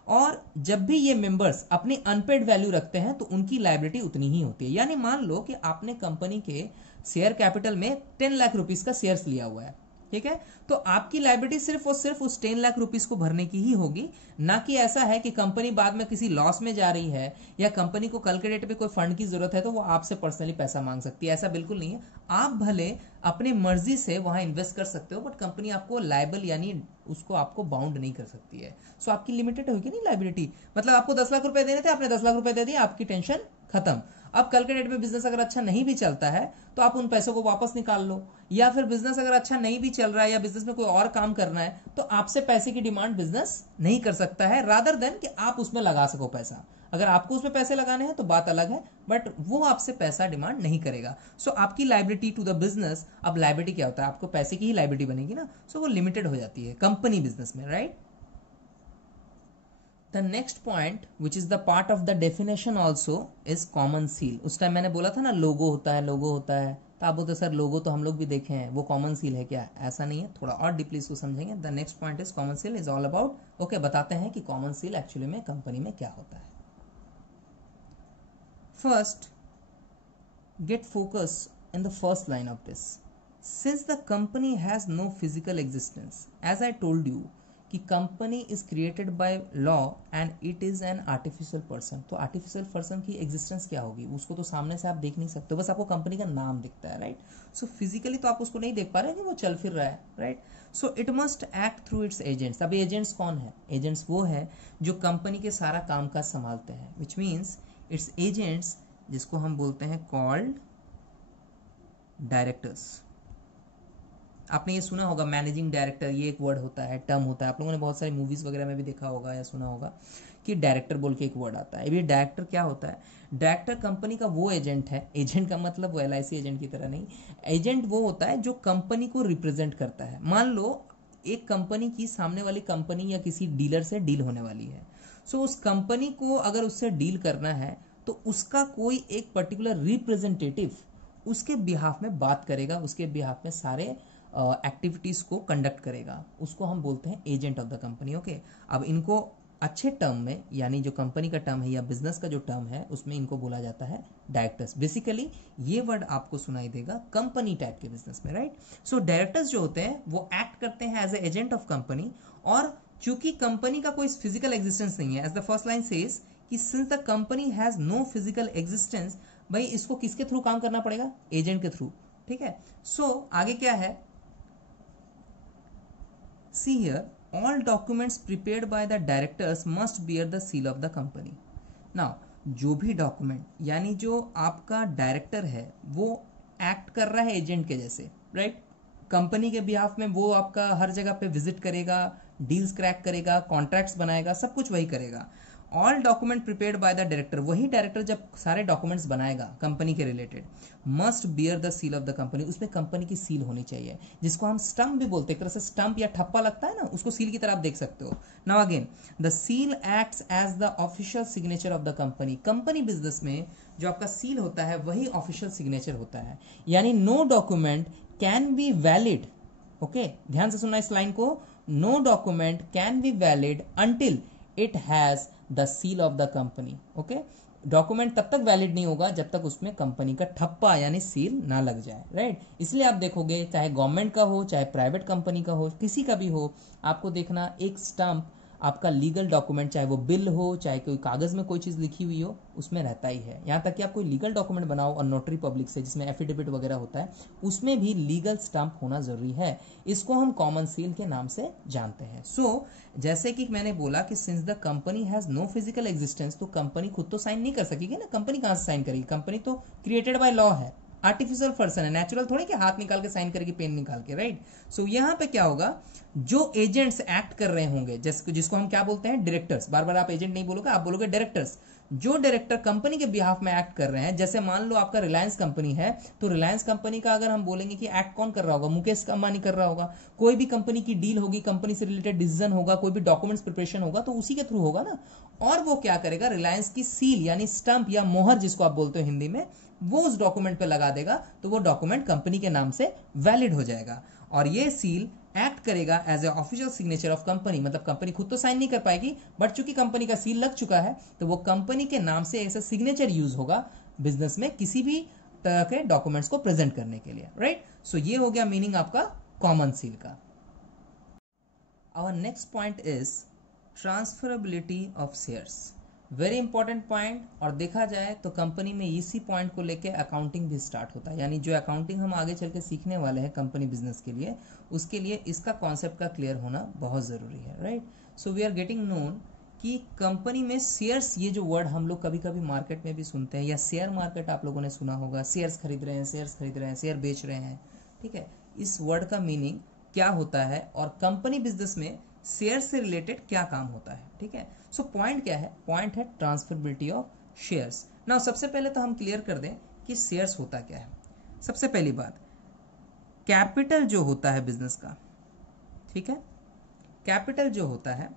और जब भी ये मेंबर्स अपनी अनपेड वैल्यू रखते हैं तो उनकी लायबिलिटी उतनी ही होती है। यानी मान लो कि आपने कंपनी के शेयर कैपिटल में 10 लाख रुपीस का शेयर्स लिया हुआ है, ठीक है, तो आपकी लायबिलिटी सिर्फ और सिर्फ उस 10 लाख रुपीस को भरने की ही होगी। ना कि ऐसा है कि कंपनी बाद में किसी लॉस में जा रही है या कंपनी को कल के डेट पे कोई फंड की जरूरत है तो वो आपसे पर्सनली पैसा मांग सकती है, ऐसा बिल्कुल नहीं है। आप भले अपनी मर्जी से वहां इन्वेस्ट कर सकते हो, बट कंपनी आपको लायबल यानी उसको आपको बाउंड नहीं कर सकती है। सो आपकी लिमिटेड होगी नहीं लायबिलिटी। मतलब आपको 10 लाख रुपए देने थे, आपने 10 लाख रुपए दे दिए, आपकी टेंशन खत्म। अब कल के डेट में बिजनेस अगर अच्छा नहीं भी चलता है तो आप उन पैसों को वापस निकाल लो, या फिर बिजनेस अगर अच्छा नहीं भी चल रहा है या बिजनेस में कोई और काम करना है तो आपसे पैसे की डिमांड बिजनेस नहीं कर सकता है, रादर देन कि आप उसमें लगा सको पैसा। अगर आपको उसमें पैसे लगाने हैं तो बात अलग है, बट वो आपसे पैसा डिमांड नहीं करेगा। सो आपकी लायबिलिटी टू द बिजनेस, अब लायबिलिटी क्या होता है, आपको पैसे की ही लायबिलिटी बनेगी ना, सो वो लिमिटेड हो जाती है कंपनी बिजनेस में, right. The next point, which is the part of the definition also, is common seal. उस टाइम मैंने बोला था ना लोगो होता है, लोगो होता है, तो आप बोलते सर लोगो तो हम लोग भी देखे हैं, वो कॉमन सील है क्या? ऐसा नहीं है, थोड़ा और डीपली इसको समझेंगे। The next point is common seal is all about, okay, बताते हैं कि कॉमन सील एक्चुअली में कंपनी में क्या होता है। First, get focus in the first line of this. Since the company has no physical existence, as I told you कि company is created by law and it is an artificial person. तो आर्टिफिशियल पर्सन की एग्जिस्टेंस क्या होगी, उसको तो सामने से आप देख नहीं सकते, बस आपको कंपनी का नाम दिखता है, राइट। सो फिजिकली तो आप उसको नहीं देख पा रहे कि वो चल फिर रहा है, right. So it must act through it's agents. अब एजेंट्स कौन है? एजेंट्स वो है जो कंपनी के सारा काम काज संभालते हैं, विच मीन्स इट्स एजेंट्स, जिसको हम बोलते हैं कॉल्ड डायरेक्टर्स। आपने ये सुना होगा मैनेजिंग डायरेक्टर, ये एक वर्ड होता है, टर्म होता है, आप लोगों ने बहुत सारी मूवीज वगैरह में भी देखा होगा या सुना होगा कि डायरेक्टर बोल के एक वर्ड आता है। ये डायरेक्टर क्या होता है? डायरेक्टर कंपनी का वो एजेंट है, एजेंट का मतलब वो LIC एजेंट की तरह नहीं, एजेंट वो होता है जो कंपनी को रिप्रेजेंट करता है। मान लो एक कंपनी की सामने वाली कंपनी या किसी डीलर से डील होने वाली है, सो उस कंपनी को अगर उससे डील करना है तो उसका कोई एक पर्टिकुलर रिप्रेजेंटेटिव उसके बिहाफ में बात करेगा, उसके बिहाफ में सारे एक्टिविटीज को कंडक्ट करेगा, उसको हम बोलते हैं agent of the company, okay. अब इनको अच्छे टर्म में, यानी जो कंपनी का टर्म है या बिजनेस का जो टर्म है, उसमें इनको बोला जाता है डायरेक्टर्स। बेसिकली ये वर्ड आपको सुनाई देगा कंपनी टाइप के बिजनेस में, राइट। सो डायरेक्टर्स जो होते हैं वो एक्ट करते हैं as a agent of company, और चूंकि कंपनी का कोई फिजिकल एग्जिस्टेंस नहीं है, as the first line says कि since the company has no physical existence, भाई इसको किसके थ्रू काम करना पड़ेगा? एजेंट के थ्रू, ठीक है। सो आगे क्या है? See here, all documents prepared by the directors must bear the seal of the company. Now, जो भी डॉक्यूमेंट, यानी जो आपका डायरेक्टर है वो एक्ट कर रहा है एजेंट के जैसे, राइट। कंपनी के बिहाफ में वो आपका हर जगह पे विजिट करेगा, डील्स क्रैक करेगा, कॉन्ट्रैक्ट्स बनाएगा, सब कुछ वही करेगा। All document prepared by the director, वही डायरेक्टर जब सारे डॉक्यूमेंट्स बनाएगा कंपनी के related, must bear the seal of the company, उसमें कंपनी की सील होनी चाहिए, जिसको हम स्टंप भी बोलते हैं। एक तरह से स्टंप या ठप्पा लगता है ना, उसको सील की तरह आप देख सकते हो। Now again, the seal acts as the official signature of the company. Company business में जो आपका सील होता है वही ऑफिशियल सिग्नेचर होता है, यानी no document can be valid, okay, ध्यान से सुनना इस लाइन को, no document can be valid until it has the seal of the company, okay. Document तब तक वैलिड नहीं होगा जब तक उसमें कंपनी का ठप्पा यानी सील ना लग जाए, राइट। इसलिए आप देखोगे चाहे गवर्नमेंट का हो चाहे प्राइवेट कंपनी का हो किसी का भी हो, आपको देखना एक स्टंप आपका लीगल डॉक्यूमेंट, चाहे वो बिल हो चाहे कोई कागज में कोई चीज लिखी हुई हो, उसमें रहता ही है। यहाँ तक कि आप कोई लीगल डॉक्यूमेंट बनाओ और नोटरी पब्लिक से जिसमें एफिडेविट वगैरह होता है, उसमें भी लीगल स्टंप होना जरूरी है। इसको हम कॉमन सील के नाम से जानते हैं। सो जैसे कि मैंने बोला कि since the company has no physical existence, तो कंपनी खुद तो साइन नहीं कर सकेगी ना, कंपनी कहां से साइन करेगी, कंपनी तो क्रिएटेड बाय लॉ है, आर्टिफिशियल पर्सन है, नेचुरल थोड़ी कि हाथ निकाल के साइन करेगी पेन निकाल के, राइट। सो यहाँ पे क्या होगा, जो एजेंट्स एक्ट कर रहे होंगे जिसको हम क्या बोलते हैं, डायरेक्टर्स, बार बार आप एजेंट नहीं बोलोगे, आप बोलोगे डायरेक्टर्स। जो डायरेक्टर कंपनी के बिहाफ में एक्ट कर रहे हैं, जैसे मान लो आपका रिलायंस कंपनी है, तो रिलायंस कंपनी का अगर हम बोलेंगे कि एक्ट कौन कर रहा होगा, मुकेश अंबानी कर रहा होगा। कोई भी कंपनी की डील होगी, कंपनी से रिलेटेड डिसीजन होगा, कोई भी डॉक्यूमेंट्स प्रिपरेशन होगा, तो उसी के थ्रू होगा ना। और वो क्या करेगा, रिलायंस की सील यानी स्टंप या मोहर जिसको आप बोलते हो हिंदी में, वो उस डॉक्यूमेंट पे लगा देगा, तो वो डॉक्यूमेंट कंपनी के नाम से वैलिड हो जाएगा। और ये सील एक्ट करेगा as a official signature of company, मतलब कंपनी खुद तो साइन नहीं कर पाएगी, बट चूंकि कंपनी का सील लग चुका है, तो वो कंपनी के नाम से ऐसा सिग्नेचर यूज होगा बिजनेस में किसी भी तरह के डॉक्यूमेंट्स को प्रेजेंट करने के लिए, राइट। सो ये हो गया मीनिंग आपका कॉमन सील का। Our next point is transferability of shares, very important point. और देखा जाए तो कंपनी में इसी पॉइंट को लेके अकाउंटिंग भी स्टार्ट होता है, यानी जो अकाउंटिंग हम आगे चल के सीखने वाले हैं कंपनी बिजनेस के लिए, उसके लिए इसका कॉन्सेप्ट का क्लियर होना बहुत जरूरी है, right. So we are getting known कि कंपनी में शेयर्स, ये जो वर्ड हम लोग कभी कभी मार्केट में भी सुनते हैं, या शेयर मार्केट आप लोगों ने सुना होगा, शेयर्स खरीद रहे हैं, शेयर्स खरीद रहे हैं, शेयर बेच रहे हैं, ठीक है। इस वर्ड का मीनिंग क्या होता है और कंपनी बिजनेस में शेयर से रिलेटेड क्या काम होता है, ठीक है। सो पॉइंट क्या है, पॉइंट है ट्रांसफरेबिलिटी ऑफ शेयर्स। नाउ सबसे पहले तो हम क्लियर कर दें कि शेयर्स होता क्या है। सबसे पहली बात, कैपिटल जो होता है बिजनेस का, ठीक है, कैपिटल जो होता है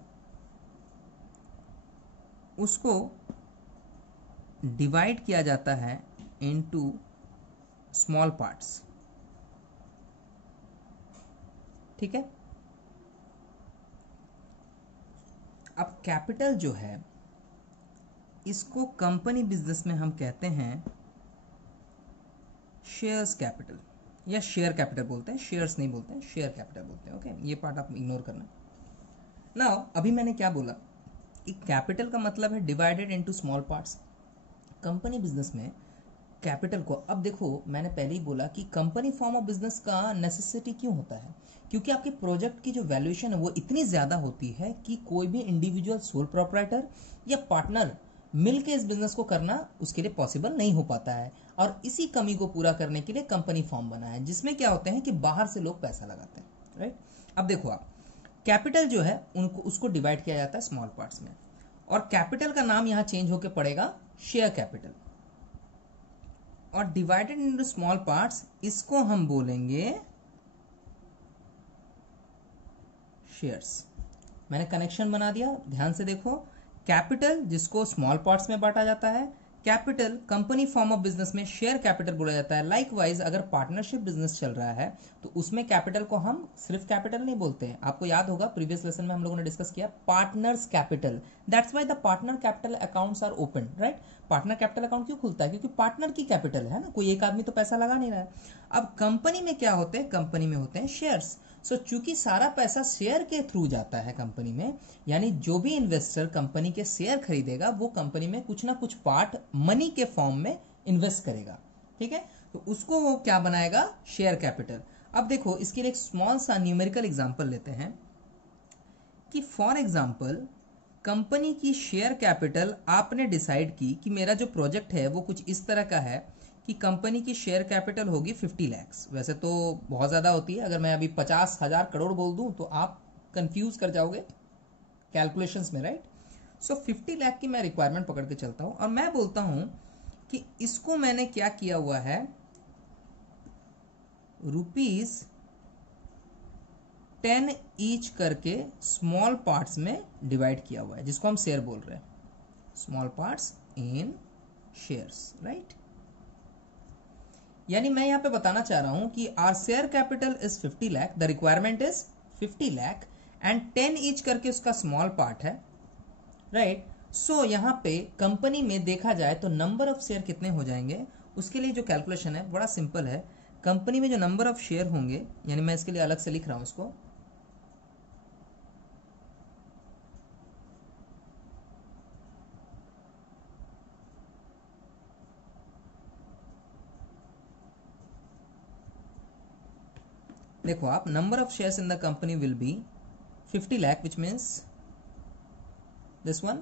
उसको डिवाइड किया जाता है इनटू स्मॉल पार्ट्स, ठीक है। अब कैपिटल जो है इसको कंपनी बिजनेस में हम कहते हैं शेयर्स कैपिटल, या शेयर कैपिटल बोलते हैं, शेयर्स नहीं बोलते हैं, शेयर कैपिटल बोलते हैं, ओके। ये पार्ट आप इग्नोर करना। नाउ अभी मैंने क्या बोला कि कैपिटल का मतलब है divided into small parts. Company business में कैपिटल को, अब देखो मैंने पहले ही बोला कि कंपनी फॉर्म ऑफ बिजनेस का नेसेसिटी क्यों होता है, क्योंकि आपके प्रोजेक्ट की जो वैल्यूएशन है वो इतनी ज्यादा होती है कि कोई भी इंडिविजुअल सोल प्रोप्राइटर या पार्टनर मिलकर इस बिजनेस को करना उसके लिए पॉसिबल नहीं हो पाता है। और इसी कमी को पूरा करने के लिए कंपनी फॉर्म बना है, जिसमें क्या होते हैं कि बाहर से लोग पैसा लगाते हैं, राइट। अब देखो आप, कैपिटल जो है उनको उसको डिवाइड किया जाता है स्मॉल पार्ट्स में, और कैपिटल का नाम यहां चेंज होकर पड़ेगा शेयर कैपिटल, और डिवाइडेड इनटू स्मॉल पार्ट्स इसको हम बोलेंगे शेयर्स। मैंने कनेक्शन बना दिया, ध्यान से देखो, कैपिटल जिसको स्मॉल पार्ट्स में बांटा जाता है, capital company form of business में शेयर कैपिटल बोला जाता है। लाइकवाइज अगर पार्टनरशिप बिजनेस चल रहा है तो उसमें कैपिटल को हम सिर्फ कैपिटल नहीं बोलते हैं। आपको याद होगा प्रीवियस लेसन में हम लोगों ने डिस्कस किया partners capital, that's why the partner capital accounts are open, right. Partner capital account क्यों खुलता है, क्योंकि पार्टनर की कैपिटल है ना, कोई एक आदमी तो पैसा लगा नहीं रहा है। अब कंपनी में क्या होते हैं, कंपनी में होते हैं शेयर्स। सो चूंकि सारा पैसा शेयर के थ्रू जाता है कंपनी में, यानी जो भी इन्वेस्टर कंपनी के शेयर खरीदेगा वो कंपनी में कुछ ना कुछ पार्ट मनी के फॉर्म में इन्वेस्ट करेगा, ठीक है। तो उसको वो क्या बनाएगा, शेयर कैपिटल। अब देखो इसके लिए एक स्मॉल सा न्यूमेरिकल एग्जांपल लेते हैं कि फॉर एग्जांपल कंपनी की शेयर कैपिटल आपने डिसाइड की कि मेरा जो प्रोजेक्ट है वो कुछ इस तरह का है कि कंपनी की शेयर कैपिटल होगी 50 लाख। वैसे तो बहुत ज्यादा होती है, अगर मैं अभी 50,000 करोड़ बोल दूं तो आप कंफ्यूज कर जाओगे कैलकुलेशंस में, राइट। सो 50 लाख की मैं रिक्वायरमेंट पकड़ के चलता हूं, और मैं बोलता हूं कि इसको मैंने क्या किया हुआ है, ₹10 ईच करके स्मॉल पार्ट्स में डिवाइड किया हुआ है, जिसको हम शेयर बोल रहे हैं, small parts in shares, right. यानी मैं यहां पे बताना चाह रहा हूं कि our share capital is 50 lakh, the requirement is 50 lakh, and 10 each करके उसका स्मॉल पार्ट है, राइट। सो यहाँ पे कंपनी में देखा जाए तो नंबर ऑफ शेयर कितने हो जाएंगे, उसके लिए जो कैलकुलेशन है बड़ा सिंपल है। कंपनी में जो नंबर ऑफ शेयर होंगे, यानी मैं इसके लिए अलग से लिख रहा हूं इसको, देखो आप, number of shares in the company will B 50 lakh, which means this one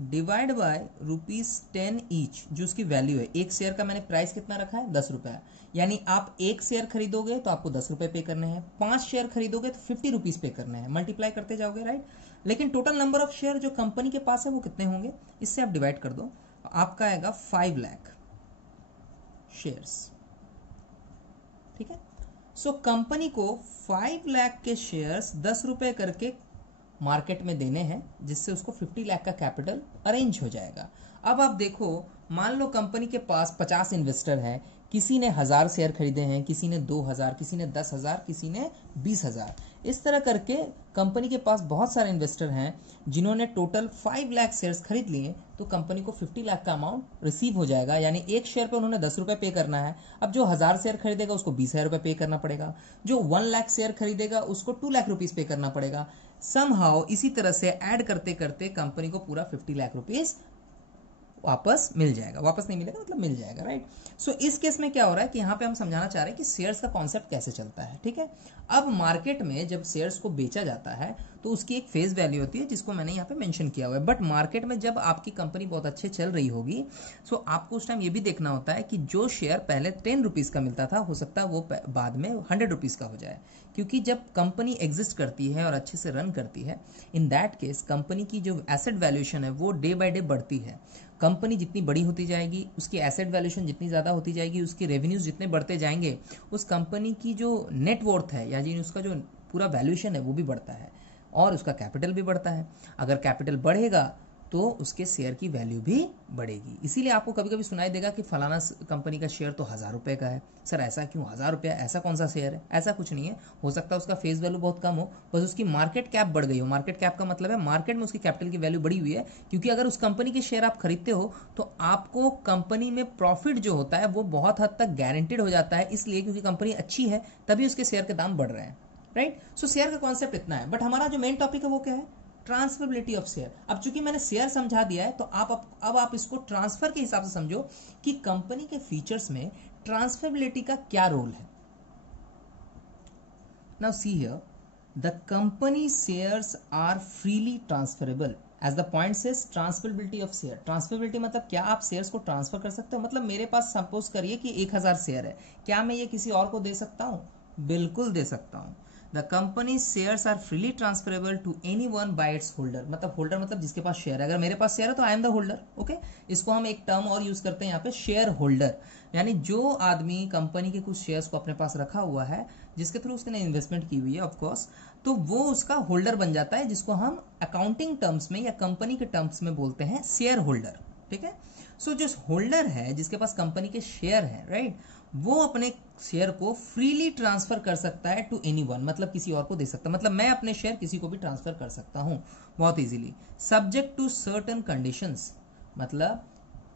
divide by ₹10 each, जो उसकी वैल्यू है। एक शेयर का मैंने प्राइस कितना रखा है, 10 रुपया, यानी आप एक शेयर खरीदोगे तो आपको 10 रुपए पे करने हैं, 5 शेयर खरीदोगे तो 50 रुपीज पे करने हैं, मल्टीप्लाई करते जाओगे, राइट। लेकिन टोटल नंबर ऑफ शेयर जो कंपनी के पास है वो कितने होंगे, इससे आप डिवाइड कर दो, आपका आएगा 5 लाख शेयर्स, ठीक है। सो कंपनी को 5 लाख के शेयर्स 10 रुपए करके मार्केट में देने हैं, जिससे उसको 50 लाख का कैपिटल अरेंज हो जाएगा। अब आप देखो, मान लो कंपनी के पास 50 इन्वेस्टर हैं, किसी ने 1000 शेयर खरीदे हैं, किसी ने 2000, किसी ने 10,000, किसी ने 20,000, इस तरह करके कंपनी के पास बहुत सारे इन्वेस्टर हैं जिन्होंने टोटल 5 लाख शेयर्स खरीद लिए, तो कंपनी को 50 लाख का अमाउंट रिसीव हो जाएगा, यानी एक शेयर पे उन्होंने 10 रुपए पे करना है। अब जो 1000 शेयर खरीदेगा उसको 20,000 रुपए पे करना पड़ेगा, जो 1 लाख शेयर खरीदेगा उसको 2 लाख रुपीज पे करना पड़ेगा। समहाउ इसी तरह से ऐड करते करते कंपनी को पूरा 50 लाख रुपीज वापस मिल जाएगा, वापस नहीं मिलेगा मतलब मिल जाएगा, राइट। सो इस केस में क्या हो रहा है कि यहाँ पे हम समझाना चाह रहे हैं कि शेयर्स का कॉन्सेप्ट कैसे चलता है, ठीक है। अब मार्केट में जब शेयर्स को बेचा जाता है तो उसकी एक फेस वैल्यू होती है, जिसको मैंने यहाँ पे मेंशन किया हुआ है। बट मार्केट में जब आपकी कंपनी बहुत अच्छे चल रही होगी, सो आपको उस टाइम ये भी देखना होता है कि जो शेयर पहले 10 रुपीज़ का मिलता था, हो सकता है वो बाद में 100 रुपीज़ का हो जाए, क्योंकि जब कंपनी एग्जिस्ट करती है और अच्छे से रन करती है, इन दैट केस कंपनी की जो एसेट वैल्यूएशन है वो डे बाय डे बढ़ती है। कंपनी जितनी बड़ी होती जाएगी, उसकी एसेट वैल्यूएशन जितनी ज़्यादा होती जाएगी, उसके रेवेन्यूज जितने बढ़ते जाएंगे, उस कंपनी की जो नेट वर्थ है या जी उसका जो पूरा वैल्यूएशन है वो भी बढ़ता है और उसका कैपिटल भी बढ़ता है। अगर कैपिटल बढ़ेगा तो उसके शेयर की वैल्यू भी बढ़ेगी। इसीलिए आपको कभी कभी सुनाई देगा कि फलाना कंपनी का शेयर तो 1000 रुपए का है। सर ऐसा क्यों, 1000 रुपया, ऐसा कौन सा शेयर है? ऐसा कुछ नहीं है, हो सकता है उसका फेस वैल्यू बहुत कम हो, बस उसकी मार्केट कैप बढ़ गई हो। मार्केट कैप का मतलब है मार्केट में उसकी कैपिटल की वैल्यू बढ़ी हुई है, क्योंकि अगर उस कंपनी के शेयर आप खरीदते हो तो आपको कंपनी में प्रॉफिट जो होता है वो बहुत हद तक गारंटीड हो जाता है, इसलिए क्योंकि कंपनी अच्छी है तभी उसके शेयर के दाम बढ़ रहे हैं, राइट। सो शेयर का कॉन्सेप्ट इतना है, बट हमारा जो मेन टॉपिक है वो क्या है, ट्रांसफरेबिलिटी ऑफ शेयर। अब चूंकि मैंने शेयर समझा दिया है तो अब आप इसको ट्रांसफर के हिसाब से समझो कि कंपनी के फीचर्स में ट्रांसफरेबिलिटी का क्या रोल है। Now see here, the company shares are freely transferable as the point says transferability of share. Transferability मतलब क्या आप शेयर्स को ट्रांसफर कर सकते हो, मतलब मेरे पास सपोज करिए कि 1000 शेयर है, क्या मैं ये किसी और को दे सकता हूं? बिल्कुल दे सकता हूं। The company shares are freely transferable to any one by its holder. मतलब होल्डर मतलब जिसके पास शेयर है, अगर मेरे पास शेयर है तो I am the holder, okay. इसको हम एक टर्म और यूज करते हैं यहाँ पे, शेयर होल्डर, यानी जो आदमी कंपनी के कुछ शेयर्स को अपने पास रखा हुआ है, जिसके थ्रू उसने इन्वेस्टमेंट की हुई है ऑफकोर्स, तो वो उसका होल्डर बन जाता है, जिसको हम अकाउंटिंग टर्म्स में या कंपनी के टर्म्स में बोलते हैं शेयर होल्डर, ठीक है। सो जो होल्डर है, जिसके पास कंपनी के शेयर है, राइट, वो अपने शेयर को फ्रीली ट्रांसफर कर सकता है टू एनीवन, मतलब किसी और को दे सकता है। मतलब मैं अपने शेयर किसी को भी ट्रांसफर कर सकता हूं बहुत easily, subject to certain conditions, मतलब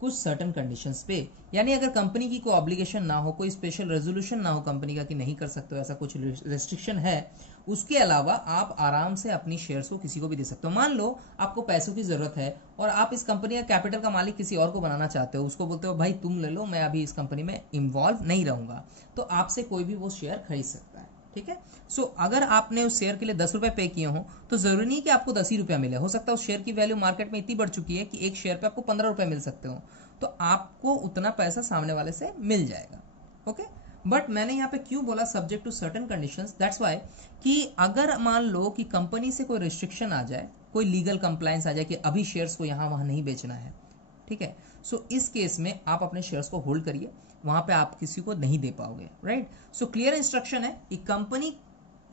कुछ सर्टेन कंडीशंस पे। यानी अगर कंपनी की कोई ऑब्लिगेशन ना हो, कोई स्पेशल रेजोल्यूशन ना हो कंपनी का कि नहीं कर सकते हो, ऐसा कुछ रेस्ट्रिक्शन है, उसके अलावा आप आराम से अपनी शेयर्स को किसी को भी दे सकते हो। मान लो आपको पैसों की जरूरत है और आप इस कंपनी का कैपिटल का मालिक किसी और को बनाना चाहते हो, उसको बोलते हो भाई तुम ले लो, मैं अभी इस कंपनी में इन्वॉल्व नहीं रहूंगा, तो आपसे कोई भी वो शेयर खरीद सकता है, ठीक है। सो अगर आपने उस शेयर के लिए 10 रुपए पे किए हो तो जरूरी नहीं कि आपको 10 ही रुपया मिले, हो सकता है उस शेयर की वैल्यू मार्केट में इतनी बढ़ चुकी है कि एक शेयर पे आपको 15 रुपए मिल सकते हो, तो आपको उतना पैसा सामने वाले से मिल जाएगा, ओके। बट मैंने यहाँ पे क्यों बोला subject to certain conditions, that's why कि अगर मान लो कि कंपनी से कोई रिस्ट्रिक्शन आ जाए, कोई लीगल कंप्लायंस आ जाए कि अभी शेयर्स को यहाँ वहां नहीं बेचना है, ठीक है, सो इस केस में आप अपने शेयर्स को होल्ड करिए, वहां पे आप किसी को नहीं दे पाओगे, राइट। सो क्लियर इंस्ट्रक्शन है कि कंपनी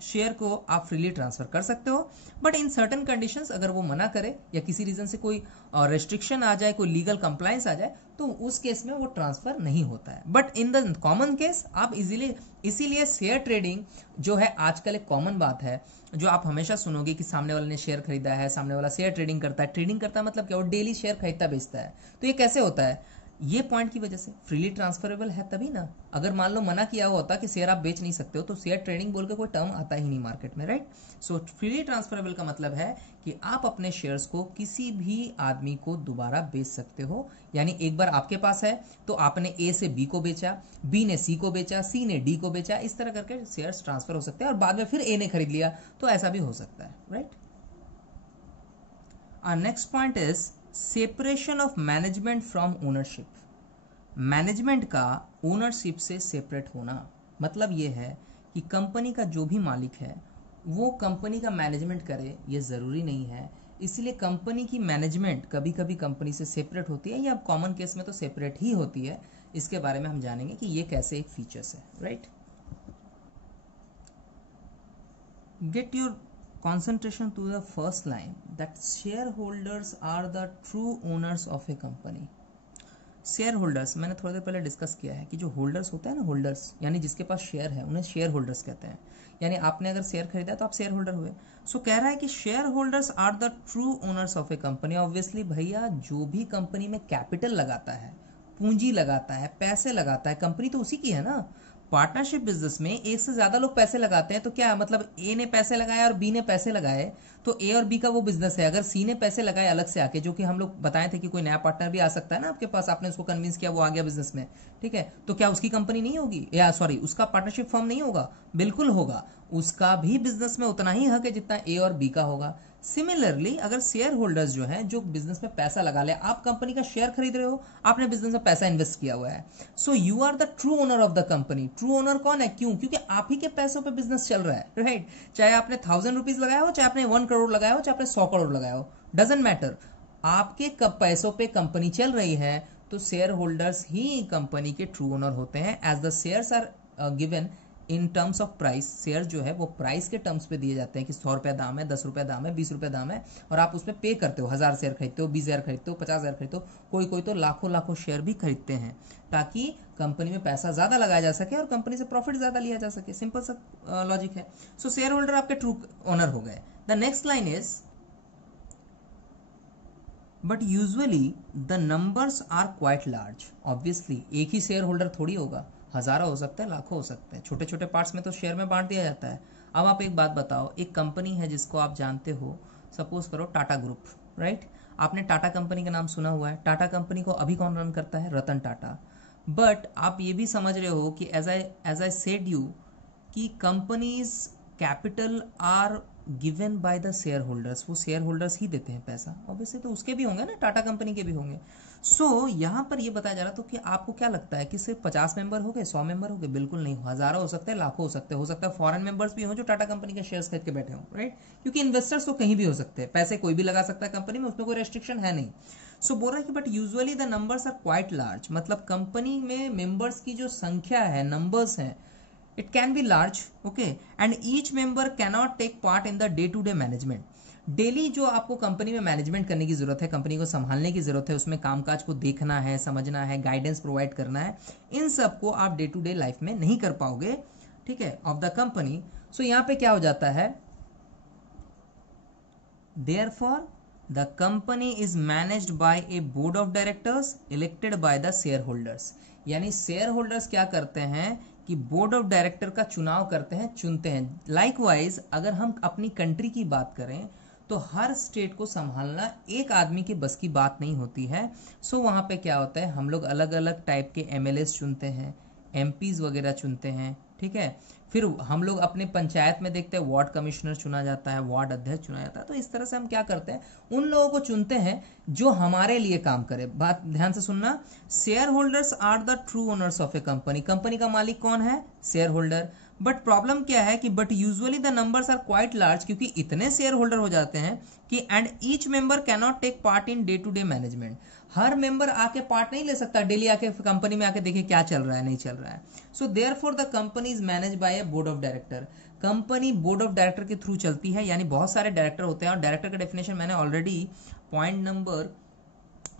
शेयर को आप फ्रीली ट्रांसफर कर सकते हो, बट इन सर्टन कंडीशंस अगर वो मना करे या किसी रीजन से कोई रेस्ट्रिक्शन आ जाए, कोई लीगल कंप्लायंस आ जाए, तो उस केस में वो ट्रांसफर नहीं होता है। But in the common case आप इजीली, इसीलिए शेयर ट्रेडिंग जो है आजकल एक कॉमन बात है, जो आप हमेशा सुनोगे कि सामने वाले ने शेयर खरीदा है, सामने वाला शेयर ट्रेडिंग करता है। ट्रेडिंग करता है मतलब क्या, वो डेली शेयर खरीदता बेचता है। तो ये कैसे होता है, ये पॉइंट की वजह से फ्रीली ट्रांसफरेबल है तभी ना। अगर मान लो मना किया हुआ होता कि शेयर आप बेच नहीं सकते हो, तो शेयर ट्रेडिंग बोल के कोई टर्म आता ही नहीं मार्केट में, राइट। सो फ्रीली ट्रांसफरेबल का मतलब है कि आप अपने शेयर्स को किसी भी आदमी को दोबारा बेच सकते हो। यानी एक बार आपके पास है तो आपने ए से बी को बेचा, बी ने सी को बेचा, सी ने डी को बेचा, इस तरह करके शेयर्स ट्रांसफर हो सकते हैं और बाद में फिर ए ने खरीद लिया, तो ऐसा भी हो सकता है, right. Next point is separation of management from ownership. Management का ओनरशिप से सेपरेट होना मतलब ये है कि कंपनी का जो भी मालिक है वो कंपनी का मैनेजमेंट करे, ये ज़रूरी नहीं है। इसलिए कंपनी की मैनेजमेंट कभी कभी कंपनी से सेपरेट होती है, या कॉमन केस में तो सेपरेट ही होती है। इसके बारे में हम जानेंगे कि ये कैसे एक फीचर्स है, right. Get your concentration to the first line that shareholders are the true owners of a company। Share holders मैंने थोड़ी देर पहले डिस्कस किया है कि जो होल्डर्स होता है ना, होल्डर्स यानी जिसके पास शेयर है, उन्हें शेयर होल्डर्स कहते हैं। यानी आपने अगर शेयर खरीदा तो आप शेयर होल्डर हुए। सो कह रहा है कि shareholders are the true owners of a company. Obviously भैया, जो भी कंपनी में कैपिटल लगाता है, पूंजी लगाता है, पैसे लगाता है, कंपनी तो उसी की है ना। पार्टनरशिप बिजनेस में एक से ज्यादा लोग पैसे लगाते हैं, तो क्या मतलब ए ने पैसे लगाए और बी ने पैसे लगाए, तो ए और बी का वो बिजनेस है। अगर सी ने पैसे लगाए अलग से आके, जो कि हम लोग बताए थे कि कोई नया पार्टनर भी आ सकता है ना आपके पास, आपने उसको कन्विंस किया, वो आ गया बिजनेस में, ठीक है, तो क्या उसकी कंपनी नहीं होगी, या सॉरी उसका पार्टनरशिप फर्म नहीं होगा? बिल्कुल होगा। उसका भी बिजनेस में उतना ही हक है जितना ए और बी का होगा। सिमिलरली अगर शेयर होल्डर्स जो है, जो बिजनेस में पैसा लगा ले, आप कंपनी का शेयर खरीद रहे हो, आपने बिजनेस में पैसा इन्वेस्ट किया हुआ है, so you are the true owner of the company. True owner कौन है? क्यों? क्योंकि आप ही के पैसों पे बिजनेस चल रहा है, राइट। चाहे आपने 1000 रुपीज लगाया हो, चाहे आपने 1 करोड़ लगाया हो, चाहे आपने 100 करोड़ लगाया हो, डजेंट मैटर। आपके पैसों पे कंपनी चल रही है, तो शेयर होल्डर्स ही कंपनी के ट्रू ओनर होते हैं। As the shares are given in terms of price, share जो है वो प्राइस के टर्म्स पे दिए जाते हैं कि 100 रुपया दाम है, 10 रुपया दाम है, 20 रुपया दाम है, और आप उस पर पे करते हो। 1000 शेयर खरीदते हो, 20,000 खरीदते हो, 50,000 खरीदते हो, कोई तो लाखों शेयर भी खरीदते हैं, ताकि कंपनी में पैसा ज्यादा लगाया जा सके और कंपनी से प्रॉफिट ज्यादा लिया जा सके। सिंपल सा लॉजिक है। सो शेयर होल्डर आपके ट्रू ओनर हो गए। The next line is but usually the numbers are quite large. Obviously एक ही शेयर होल्डर थोड़ी होगा, हजारों हो सकते हैं, लाखों हो सकते हैं, छोटे छोटे पार्ट्स में तो शेयर में बांट दिया जाता है। अब आप एक बात बताओ, एक कंपनी है जिसको आप जानते हो, सपोज करो टाटा ग्रुप, राइट। आपने टाटा कंपनी का नाम सुना हुआ है। टाटा कंपनी को अभी कौन रन करता है? रतन टाटा। बट आप ये भी समझ रहे हो कि एज आई सेड यू कि companies capital R given by the share holders. वो शेयर होल्डर्स ही देते हैं पैसा, ऑब्वियसली तो उसके भी होंगे ना, टाटा कंपनी के भी होंगे। सो यहाँ पर ये बताया जा रहा था कि आपको क्या लगता है कि सिर्फ 50 मेंबर हो गए, 100 मेंबर हो गए? बिल्कुल नहीं, हजारों हो सकते हैं, लाखों हो सकता है फॉरेन मेंबर्स भी हो जो टाटा कंपनी के शेयर्स खरीद के बैठे हों, राइट। क्योंकि इन्वेस्टर्स तो कहीं भी हो सकते हैं, पैसे कोई भी लगा सकता है कंपनी में, उसमें कोई रेस्ट्रिक्शन है नहीं। सो बोल रहा है कि but usually the numbers are quite large, मतलब कंपनी में मेंबर्स की जो संख्या है, नंबर्स हैं, it can be large, okay, and each member cannot take part in the day to day management। Daily जो आपको कंपनी में मैनेजमेंट करने की जरूरत है, कंपनी को संभालने की जरूरत है, उसमें कामकाज को देखना है, समझना है, गाइडेंस प्रोवाइड करना है, इन सब को आप डे टू डे लाइफ में नहीं कर पाओगे, ठीक है, ऑफ द कंपनी। सो यहां पे क्या हो जाता है, therefore the company is managed by A board of directors elected by the share holders. यानी शेयर होल्डर्स क्या करते हैं कि बोर्ड ऑफ डायरेक्टर का चुनाव करते हैं, चुनते हैं। लाइकवाइज अगर हम अपनी कंट्री की बात करें तो हर स्टेट को संभालना एक आदमी की बस की बात नहीं होती है। सो वहां पे क्या होता है, हम लोग अलग अलग टाइप के एमएलएस चुनते हैं, एमपीज वगैरह चुनते हैं, ठीक है। फिर हम लोग अपने पंचायत में देखते हैं वार्ड कमिश्नर चुना जाता है, वार्ड अध्यक्ष चुना जाता है। तो इस तरह से हम क्या करते हैं, उन लोगों को चुनते हैं जो हमारे लिए काम करे। बात ध्यान से सुनना, shareholders are the true owners of a company. Company का मालिक कौन है? Share holder. बट प्रॉब्लम क्या है कि but usually the numbers are quite large, क्योंकि इतने शेयर होल्डर हो जाते हैं कि and each member cannot take part in day to day management. हर मेंबर आके पार्ट नहीं ले सकता, डेली आके कंपनी में आके देखे क्या चल रहा है, नहीं चल रहा है। So therefore the company is manage by A board of director. Company board of director के थ्रू चलती है, यानी बहुत सारे डायरेक्टर होते हैं। और डायरेक्टर का डेफिनेशन मैंने ऑलरेडी पॉइंट नंबर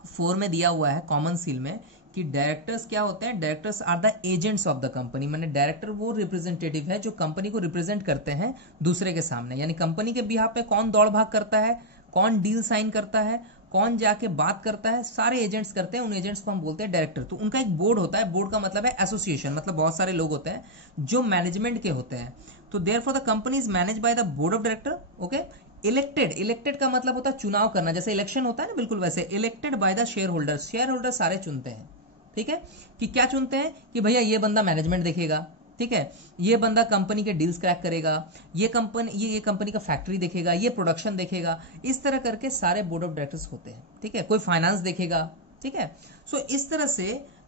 4 में दिया हुआ है कॉमन सील में, कि डायरेक्टर्स क्या होते हैं, directors are the agents of the company. मैंने डायरेक्टर वो रिप्रेजेंटेटिव है जो कंपनी को रिप्रेजेंट करते हैं दूसरे के सामने, यानी कंपनी के बिहाफ पे कौन दौड़ भाग करता है, कौन डील साइन करता है, कौन जाके बात करता है, सारे एजेंट्स करते हैं, उन एजेंट्स को हम बोलते हैं डायरेक्टर। तो उनका एक बोर्ड होता है, बोर्ड का मतलब है एसोसिएशन, मतलब बहुत सारे लोग होते हैं जो मैनेजमेंट के होते हैं। तो therefore the company is manage by the board of director. Okay, elected का मतलब होता है चुनाव करना, जैसे इलेक्शन होता है ना, बिल्कुल वैसे elected by the share holder सारे चुनते हैं। ठीक है, कि क्या चुनते हैं कि भैया ये बंदा मैनेजमेंट देखेगा, ठीक है, ये बंदा कंपनी के डील्स क्रैक करेगा, ये कंपनी का फैक्ट्री देखेगा, ये प्रोडक्शन देखेगा, इस तरह करके सारे बोर्ड ऑफ डायरेक्टर्स होते हैं। ठीक है, कोई फाइनेंस देखेगा। ठीक है, सो इस तरह से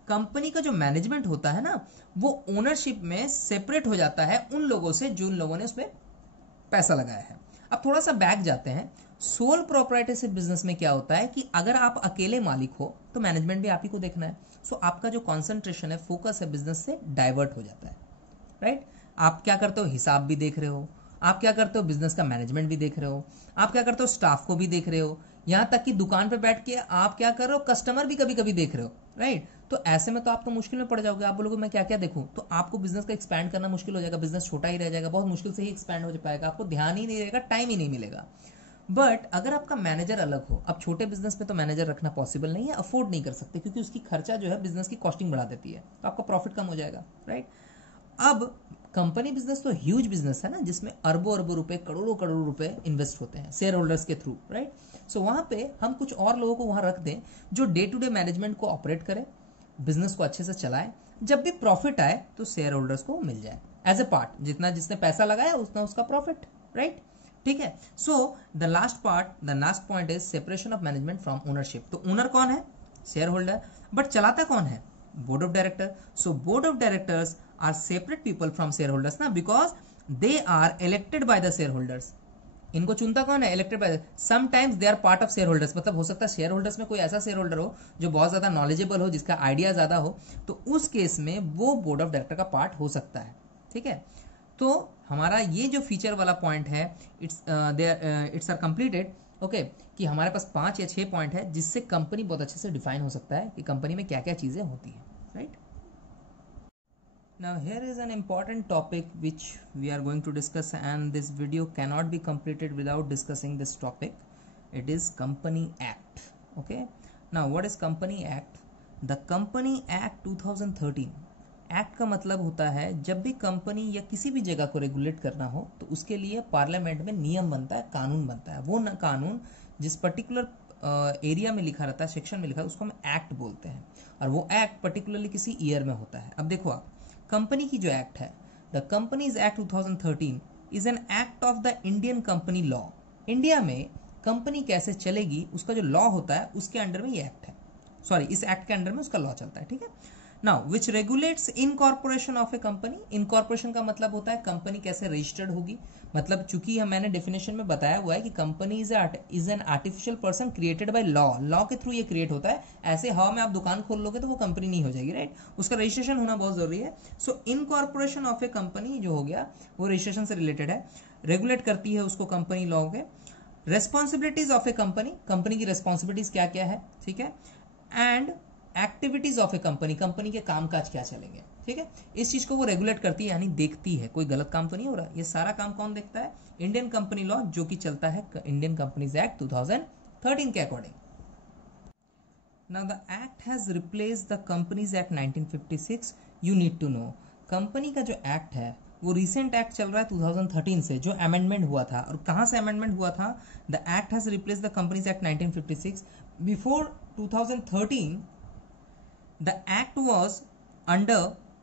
कंपनी का जो मैनेजमेंट होता है ना, वो ओनरशिप में सेपरेट हो जाता है उन लोगों से जिन लोगों ने उसमें पैसा लगाया है। अब थोड़ा सा बैक जाते हैं। सोल प्रोप्राइटरशिप बिजनेस में क्या होता है कि अगर आप अकेले मालिक हो तो मैनेजमेंट भी आप ही को देखना है। सो आपका जो कॉन्सेंट्रेशन है, फोकस है, बिजनेस से डाइवर्ट हो जाता है। राइट, आप क्या करते हो, हिसाब भी देख रहे हो, आप क्या करते हो, बिजनेस का मैनेजमेंट भी देख रहे हो, आप क्या करते हो, स्टाफ को भी देख रहे हो, यहां तक कि दुकान पे बैठ के आप क्या कर रहे हो, कस्टमर भी कभी कभी देख रहे हो। राइट, तो ऐसे में तो आप तो मुश्किल में पड़ जाओगे। आप बोलोगे मैं क्या क्या देखूं, तो आपको बिजनेस का एक्सपैंड करना मुश्किल हो जाएगा, बिजनेस छोटा ही रह जाएगा, बहुत मुश्किल से ही एक्सपैंड हो पाएगा, आपको ध्यान ही नहीं रहेगा, टाइम ही नहीं मिलेगा। बट अगर आपका मैनेजर अलग हो, अब छोटे बिजनेस में तो मैनेजर रखना पॉसिबल नहीं है, अफोर्ड नहीं कर सकते, क्योंकि उसकी खर्चा जो है बिजनेस की कॉस्टिंग बढ़ा देती है, तो आपका प्रॉफिट कम हो जाएगा। राइट, अब कंपनी बिजनेस तो ह्यूज बिजनेस है ना, जिसमें अरबों अरबों रुपए, करोड़ों करोड़ों रुपए इन्वेस्ट होते हैं शेयर होल्डर्स के थ्रू। राइट, सो वहां पे हम कुछ और लोगों को वहां रख दें जो डे टू डे मैनेजमेंट को ऑपरेट करे, बिजनेस को अच्छे से चलाए, जब भी प्रॉफिट आए तो शेयर होल्डर्स को मिल जाए एज ए पार्ट, जितना जिसने पैसा लगाया उतना उसका प्रॉफिट। राइट, ठीक है। So the last point is separation of management from ownership. तो ओनर कौन है, शेयर होल्डर, बट चलाता कौन है, board of director. So board of directors are separate people from share holders ना, because they are elected by the share holders. इनको चुनता कौन है, elected by, sometimes they are part of share holders. मतलब हो सकता है शेयर होल्डर्स में कोई ऐसा शेयर होल्डर हो जो बहुत ज्यादा नॉलेजेबल हो, जिसका आइडिया ज्यादा हो, तो उस केस में वो बोर्ड ऑफ डायरेक्टर का पार्ट हो सकता है। ठीक है, तो हमारा ये जो फीचर वाला पॉइंट है, इट्स आर कंप्लीटेड। ओके, कि हमारे पास 5 या 6 पॉइंट है जिससे कंपनी बहुत अच्छे से डिफाइन हो सकता है कि कंपनी में क्या क्या चीजें होती है। Right, now here is an important topic which we are going to discuss, and this video cannot be completed without discussing this topic. It is Company Act. Okay, now what is Company Act? The Company Act 2013 act का मतलब होता है जब भी कंपनी या किसी भी जगह को रेगुलेट करना हो तो उसके लिए पार्लियामेंट में नियम बनता है, कानून बनता है। वो कानून जिस पर्टिकुलर एरिया में लिखा रहता है, सेक्शन में लिखा है, उसको हम एक्ट बोलते हैं, और वो एक्ट पर्टिकुलरली किसी ईयर में होता है। अब देखो आप, कंपनी की जो एक्ट है, the companies act 2013 is an act of the Indian company law. India में कंपनी कैसे चलेगी उसका जो लॉ होता है उसके अंडर में ये एक्ट है, सॉरी इस एक्ट के अंडर में उसका लॉ चलता है। ठीक है, now which regulates incorporation of a company. Incorporation का मतलब होता है कंपनी कैसे रजिस्टर्ड होगी। मतलब चूंकि मैंने डेफिनेशन में बताया हुआ है कि company is an artificial person created by law के थ्रू ये क्रिएट होता है। ऐसे हवा में आप दुकान खोल लोगे तो वो कंपनी नहीं हो जाएगी। राइट, उसका रजिस्ट्रेशन होना बहुत जरूरी है। सो इनकॉर्पोरेशन ऑफ ए कंपनी जो हो गया वो रजिस्ट्रेशन से रिलेटेड है, रेगुलेट करती है उसको कंपनी लॉ के। Responsibilities of a company, company की रेस्पॉन्सिबिलिटीज क्या क्या है, ठीक है, and activities of a company, company के कामकाज क्या चलेंगे। ठीक है, इस चीज को वो रेगुलेट करती है, यानी देखती है कोई गलत काम तो नहीं हो रहा। ये सारा काम कौन देखता है, इंडियन कंपनी लॉ, जो कि चलता है इंडियन कंपनीज एक्ट 2013 के अकॉर्डिंग। Now the act has replaced the companies act 1956। You need to know, company का जो एक्ट है वो रिसेंट एक्ट चल रहा है 2013 से, जो अमेंडमेंट हुआ था। और कहां से अमेंडमेंट हुआ था, the act has replaced the companies act 1956। Before 2013 the act was under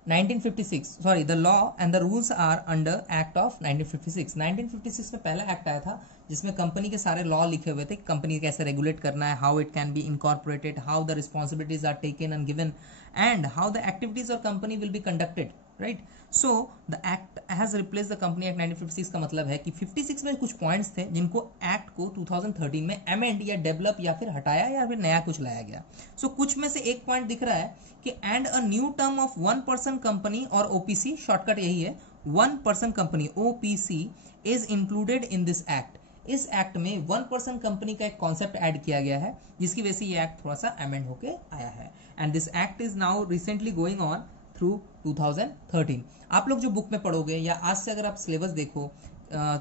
1956, sorry, the law and the rules are under act of 1956। 1956 में पहला एक्ट आया था जिसमें कंपनी के सारे लॉ लिखे हुए थे, कंपनी कैसे रेगुलेट करना है, how it can be incorporated, how the responsibilities are taken and given, and how the activities of company will be conducted. Right, so the act has replace the company act 1956 का मतलब है कि 56 में कुछ पॉइंट्स थे जिनको एक्ट को 2013 में अमेंड या डेवलप या फिर हटाया या फिर नया कुछ लाया गया। सो कुछ में से एक पॉइंट दिख रहा है कि and a new term of 1 person company और ओपीसी, शॉर्टकट यही है, one person company OPC is included in this act. इस एक्ट में वन पर्सन कंपनी का एक कॉन्सेप्ट ऐड किया गया है, जिसकी वजह से ये एक्ट थोड़ा सा अमेंड होके आया है। And this act is now recently going on through 2013। आप लोग जो बुक में पढ़ोगे या आज से अगर आप सिलेबस देखो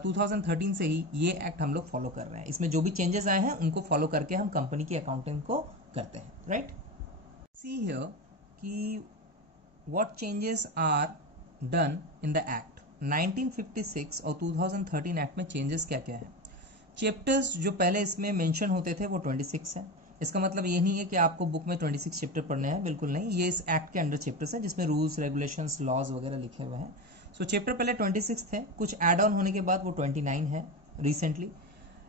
2013 से ही ये एक्ट हम लोग फॉलो कर रहे हैं। इसमें जो भी चेंजेस आए हैं उनको फॉलो करके हम कंपनी की अकाउंटिंग को करते हैं, राइट। सी हियर कि what changes are done in the act. 1956 और 2013 एक्ट में चेंजेस क्या क्या है। चैप्टर्स जो पहले इसमें मेंशन होते थे वो 26 है। इसका मतलब ये नहीं है कि आपको बुक में 26 चैप्टर पढ़ने हैं, बिल्कुल नहीं। ये इस एक्ट के अंडर चैप्टर्स हैं जिसमें रूल्स, रेगुलेशंस, लॉज वगैरह लिखे हुए हैं। सो चैप्टर पहले 26 थे, कुछ एड ऑन होने के बाद वो 29 है रिसेंटली।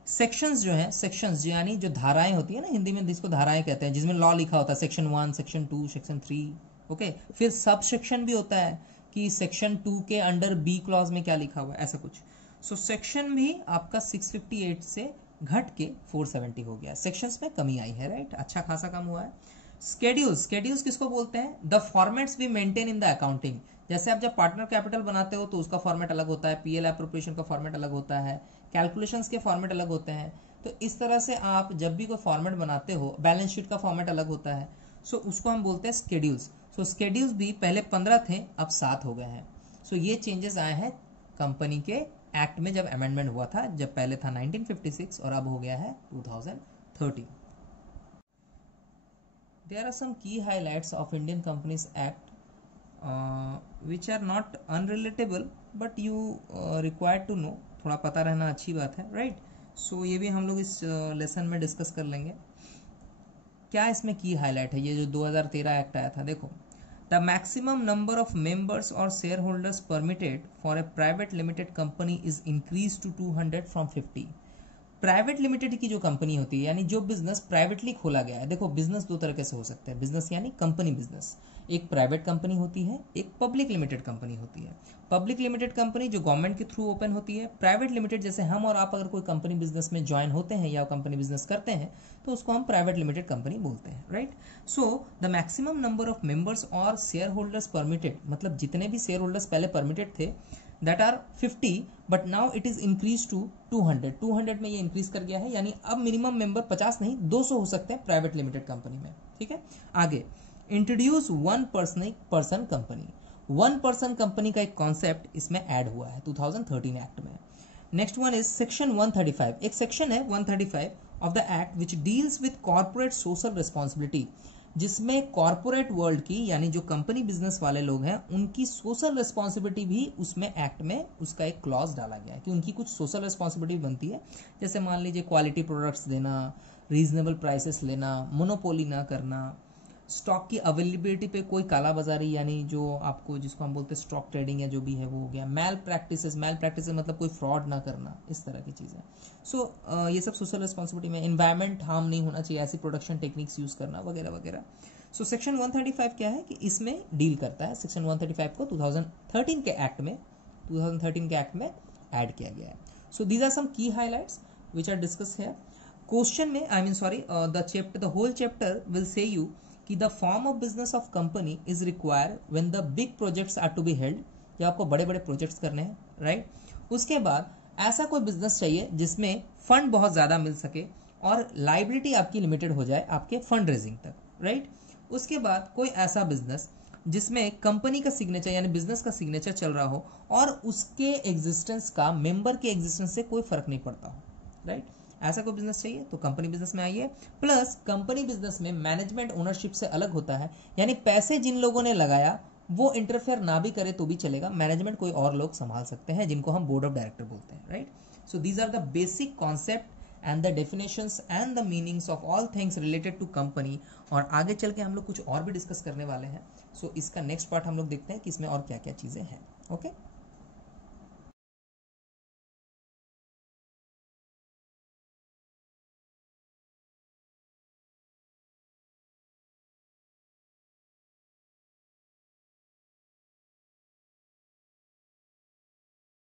सेक्शंस जो है, सेक्शंस यानी जो धाराएं होती है ना, हिंदी में जिसको धाराएं कहते हैं, जिसमें लॉ लिखा होता है, सेक्शन 1, सेक्शन 2, सेक्शन 3, ओके। फिर सब सेक्शन भी होता है कि सेक्शन 2 के अंडर बी क्लॉज में क्या लिखा हुआ है, ऐसा कुछ। सो सेक्शन भी आपका 658 से घट के 470 हो गया। सेक्शंस में कमी आई है, राइट, अच्छा खासा कम हुआ है। स्केड्यूल्स, स्केड्यूल्स किसको बोलते हैं? The formats we maintain in the accounting. जैसे आप जब पार्टनर कैपिटल बनाते हो तो उसका फॉर्मेट अलग होता है, पीएल एप्रोप्रिएशन का फॉर्मेट अलग होता है, कैलकुलेशंस के फॉर्मेट अलग होते हैं। तो इस तरह से आप जब भी कोई फॉर्मेट बनाते हो, बैलेंस शीट का फॉर्मेट अलग होता है, सो उसको हम बोलते हैं स्केड्यूल्स। सो स्केड्यूल्स भी पहले 15 थे, अब 7 हो गए हैं। सो ये चेंजेस आए हैं कंपनी के एक्ट में जब अमेंडमेंट हुआ था, जब पहले था 1956 और अब हो गया है 2013। There are some key highlights of Indian Companies Act which are not unrelatable but you required to know। थोड़ा पता रहना अच्छी बात है, राइट। सो ये भी हम लोग इस लेसन में डिस्कस कर लेंगे। क्या इसमें की हाईलाइट है? ये जो 2013 एक्ट आया था, देखो, the maximum number of members और share holders permitted for a private limited company is increase to 200 from 50। Private limited की जो कंपनी होती है, यानी जो बिजनेस प्राइवेटली खोला गया है, देखो बिजनेस दो तरीके से हो सकते हैं, बिजनेस यानी कंपनी बिजनेस। एक प्राइवेट कंपनी होती है, एक पब्लिक लिमिटेड कंपनी होती है। पब्लिक लिमिटेड कंपनी जो गवर्नमेंट के थ्रू ओपन होती है। प्राइवेट लिमिटेड जैसे हम और आप अगर कोई कंपनी बिजनेस में ज्वाइन होते हैं या कंपनी बिजनेस करते हैं तो उसको हम प्राइवेट लिमिटेड कंपनी बोलते हैं, right. So the maximum number of members और शेयर होल्डर्स परमिटेड, मतलब जितने भी शेयर होल्डर्स पहले परमिटेड थे, that are 50 but now it is increased to 200। 200 में ये इंक्रीज कर गया है, यानी अब मिनिमम मेंबर 50 नहीं 200 हो सकते हैं प्राइवेट लिमिटेड कंपनी में, ठीक है। आगे, introduce one person company. One person company का एक कॉन्सेप्ट इसमें ऐड हुआ है 2013 एक्ट में। Next one is section 135। एक सेक्शन है 135 of the act which deals with corporate social responsibility, जिसमें कॉर्पोरेट वर्ल्ड की, यानी जो कंपनी बिजनेस वाले लोग हैं, उनकी सोशल रिस्पॉन्सिबिलिटी भी उसमें एक्ट में उसका एक क्लॉज डाला गया है कि उनकी कुछ सोशल रिस्पॉन्सिबिलिटी बनती है। जैसे मान लीजिए क्वालिटी प्रोडक्ट्स देना, रीजनेबल प्राइसेस लेना, मोनोपोली ना करना, स्टॉक की अवेलेबिलिटी पे कोई काला बाजारी, यानी जो आपको जिसको हम बोलते हैं स्टॉक ट्रेडिंग या जो भी है वो हो गया, मैल प्रैक्टिसेस मतलब कोई फ्रॉड ना करना, इस तरह की चीज़ें। सो ये सब सोशल रिस्पॉन्सिबिलिटी में, इन्वायरमेंट हार्म नहीं होना चाहिए, ऐसी प्रोडक्शन टेक्निक्स यूज करना वगैरह वगैरह। सो सेक्शन 135 क्या है कि इसमें डील करता है। सेक्शन 135 को 2013 के एक्ट में ऐड किया गया है। सो these are some key highlights which are discuss here. Question में the whole chapter will say you कि the form of business of company is required when the big projects are to be held, जब आपको बड़े बड़े प्रोजेक्ट्स करने हैं, राइट। उसके बाद ऐसा कोई बिजनेस चाहिए जिसमें फंड बहुत ज्यादा मिल सके और लाइबिलिटी आपकी लिमिटेड हो जाए आपके फंड रेजिंग तक, राइट। उसके बाद कोई ऐसा बिजनेस जिसमें कंपनी का सिग्नेचर यानी बिजनेस का सिग्नेचर चल रहा हो और उसके एग्जिस्टेंस का मेंबर के एग्जिस्टेंस से कोई फर्क नहीं पड़ता हो, राइट। ऐसा कोई बिजनेस चाहिए तो कंपनी बिजनेस में आइए। प्लस कंपनी बिजनेस में मैनेजमेंट ओनरशिप से अलग होता है, यानी पैसे जिन लोगों ने लगाया वो इंटरफेयर ना भी करे तो भी चलेगा, मैनेजमेंट कोई और लोग संभाल सकते हैं जिनको हम बोर्ड ऑफ डायरेक्टर बोलते हैं, right. So these are the basic concept and the definitions and the meanings of all things related to company. और आगे चल के हम लोग कुछ और भी डिस्कस करने वाले हैं। सो इसका नेक्स्ट पार्ट हम लोग देखते हैं कि इसमें और क्या क्या चीजें हैं, ओके।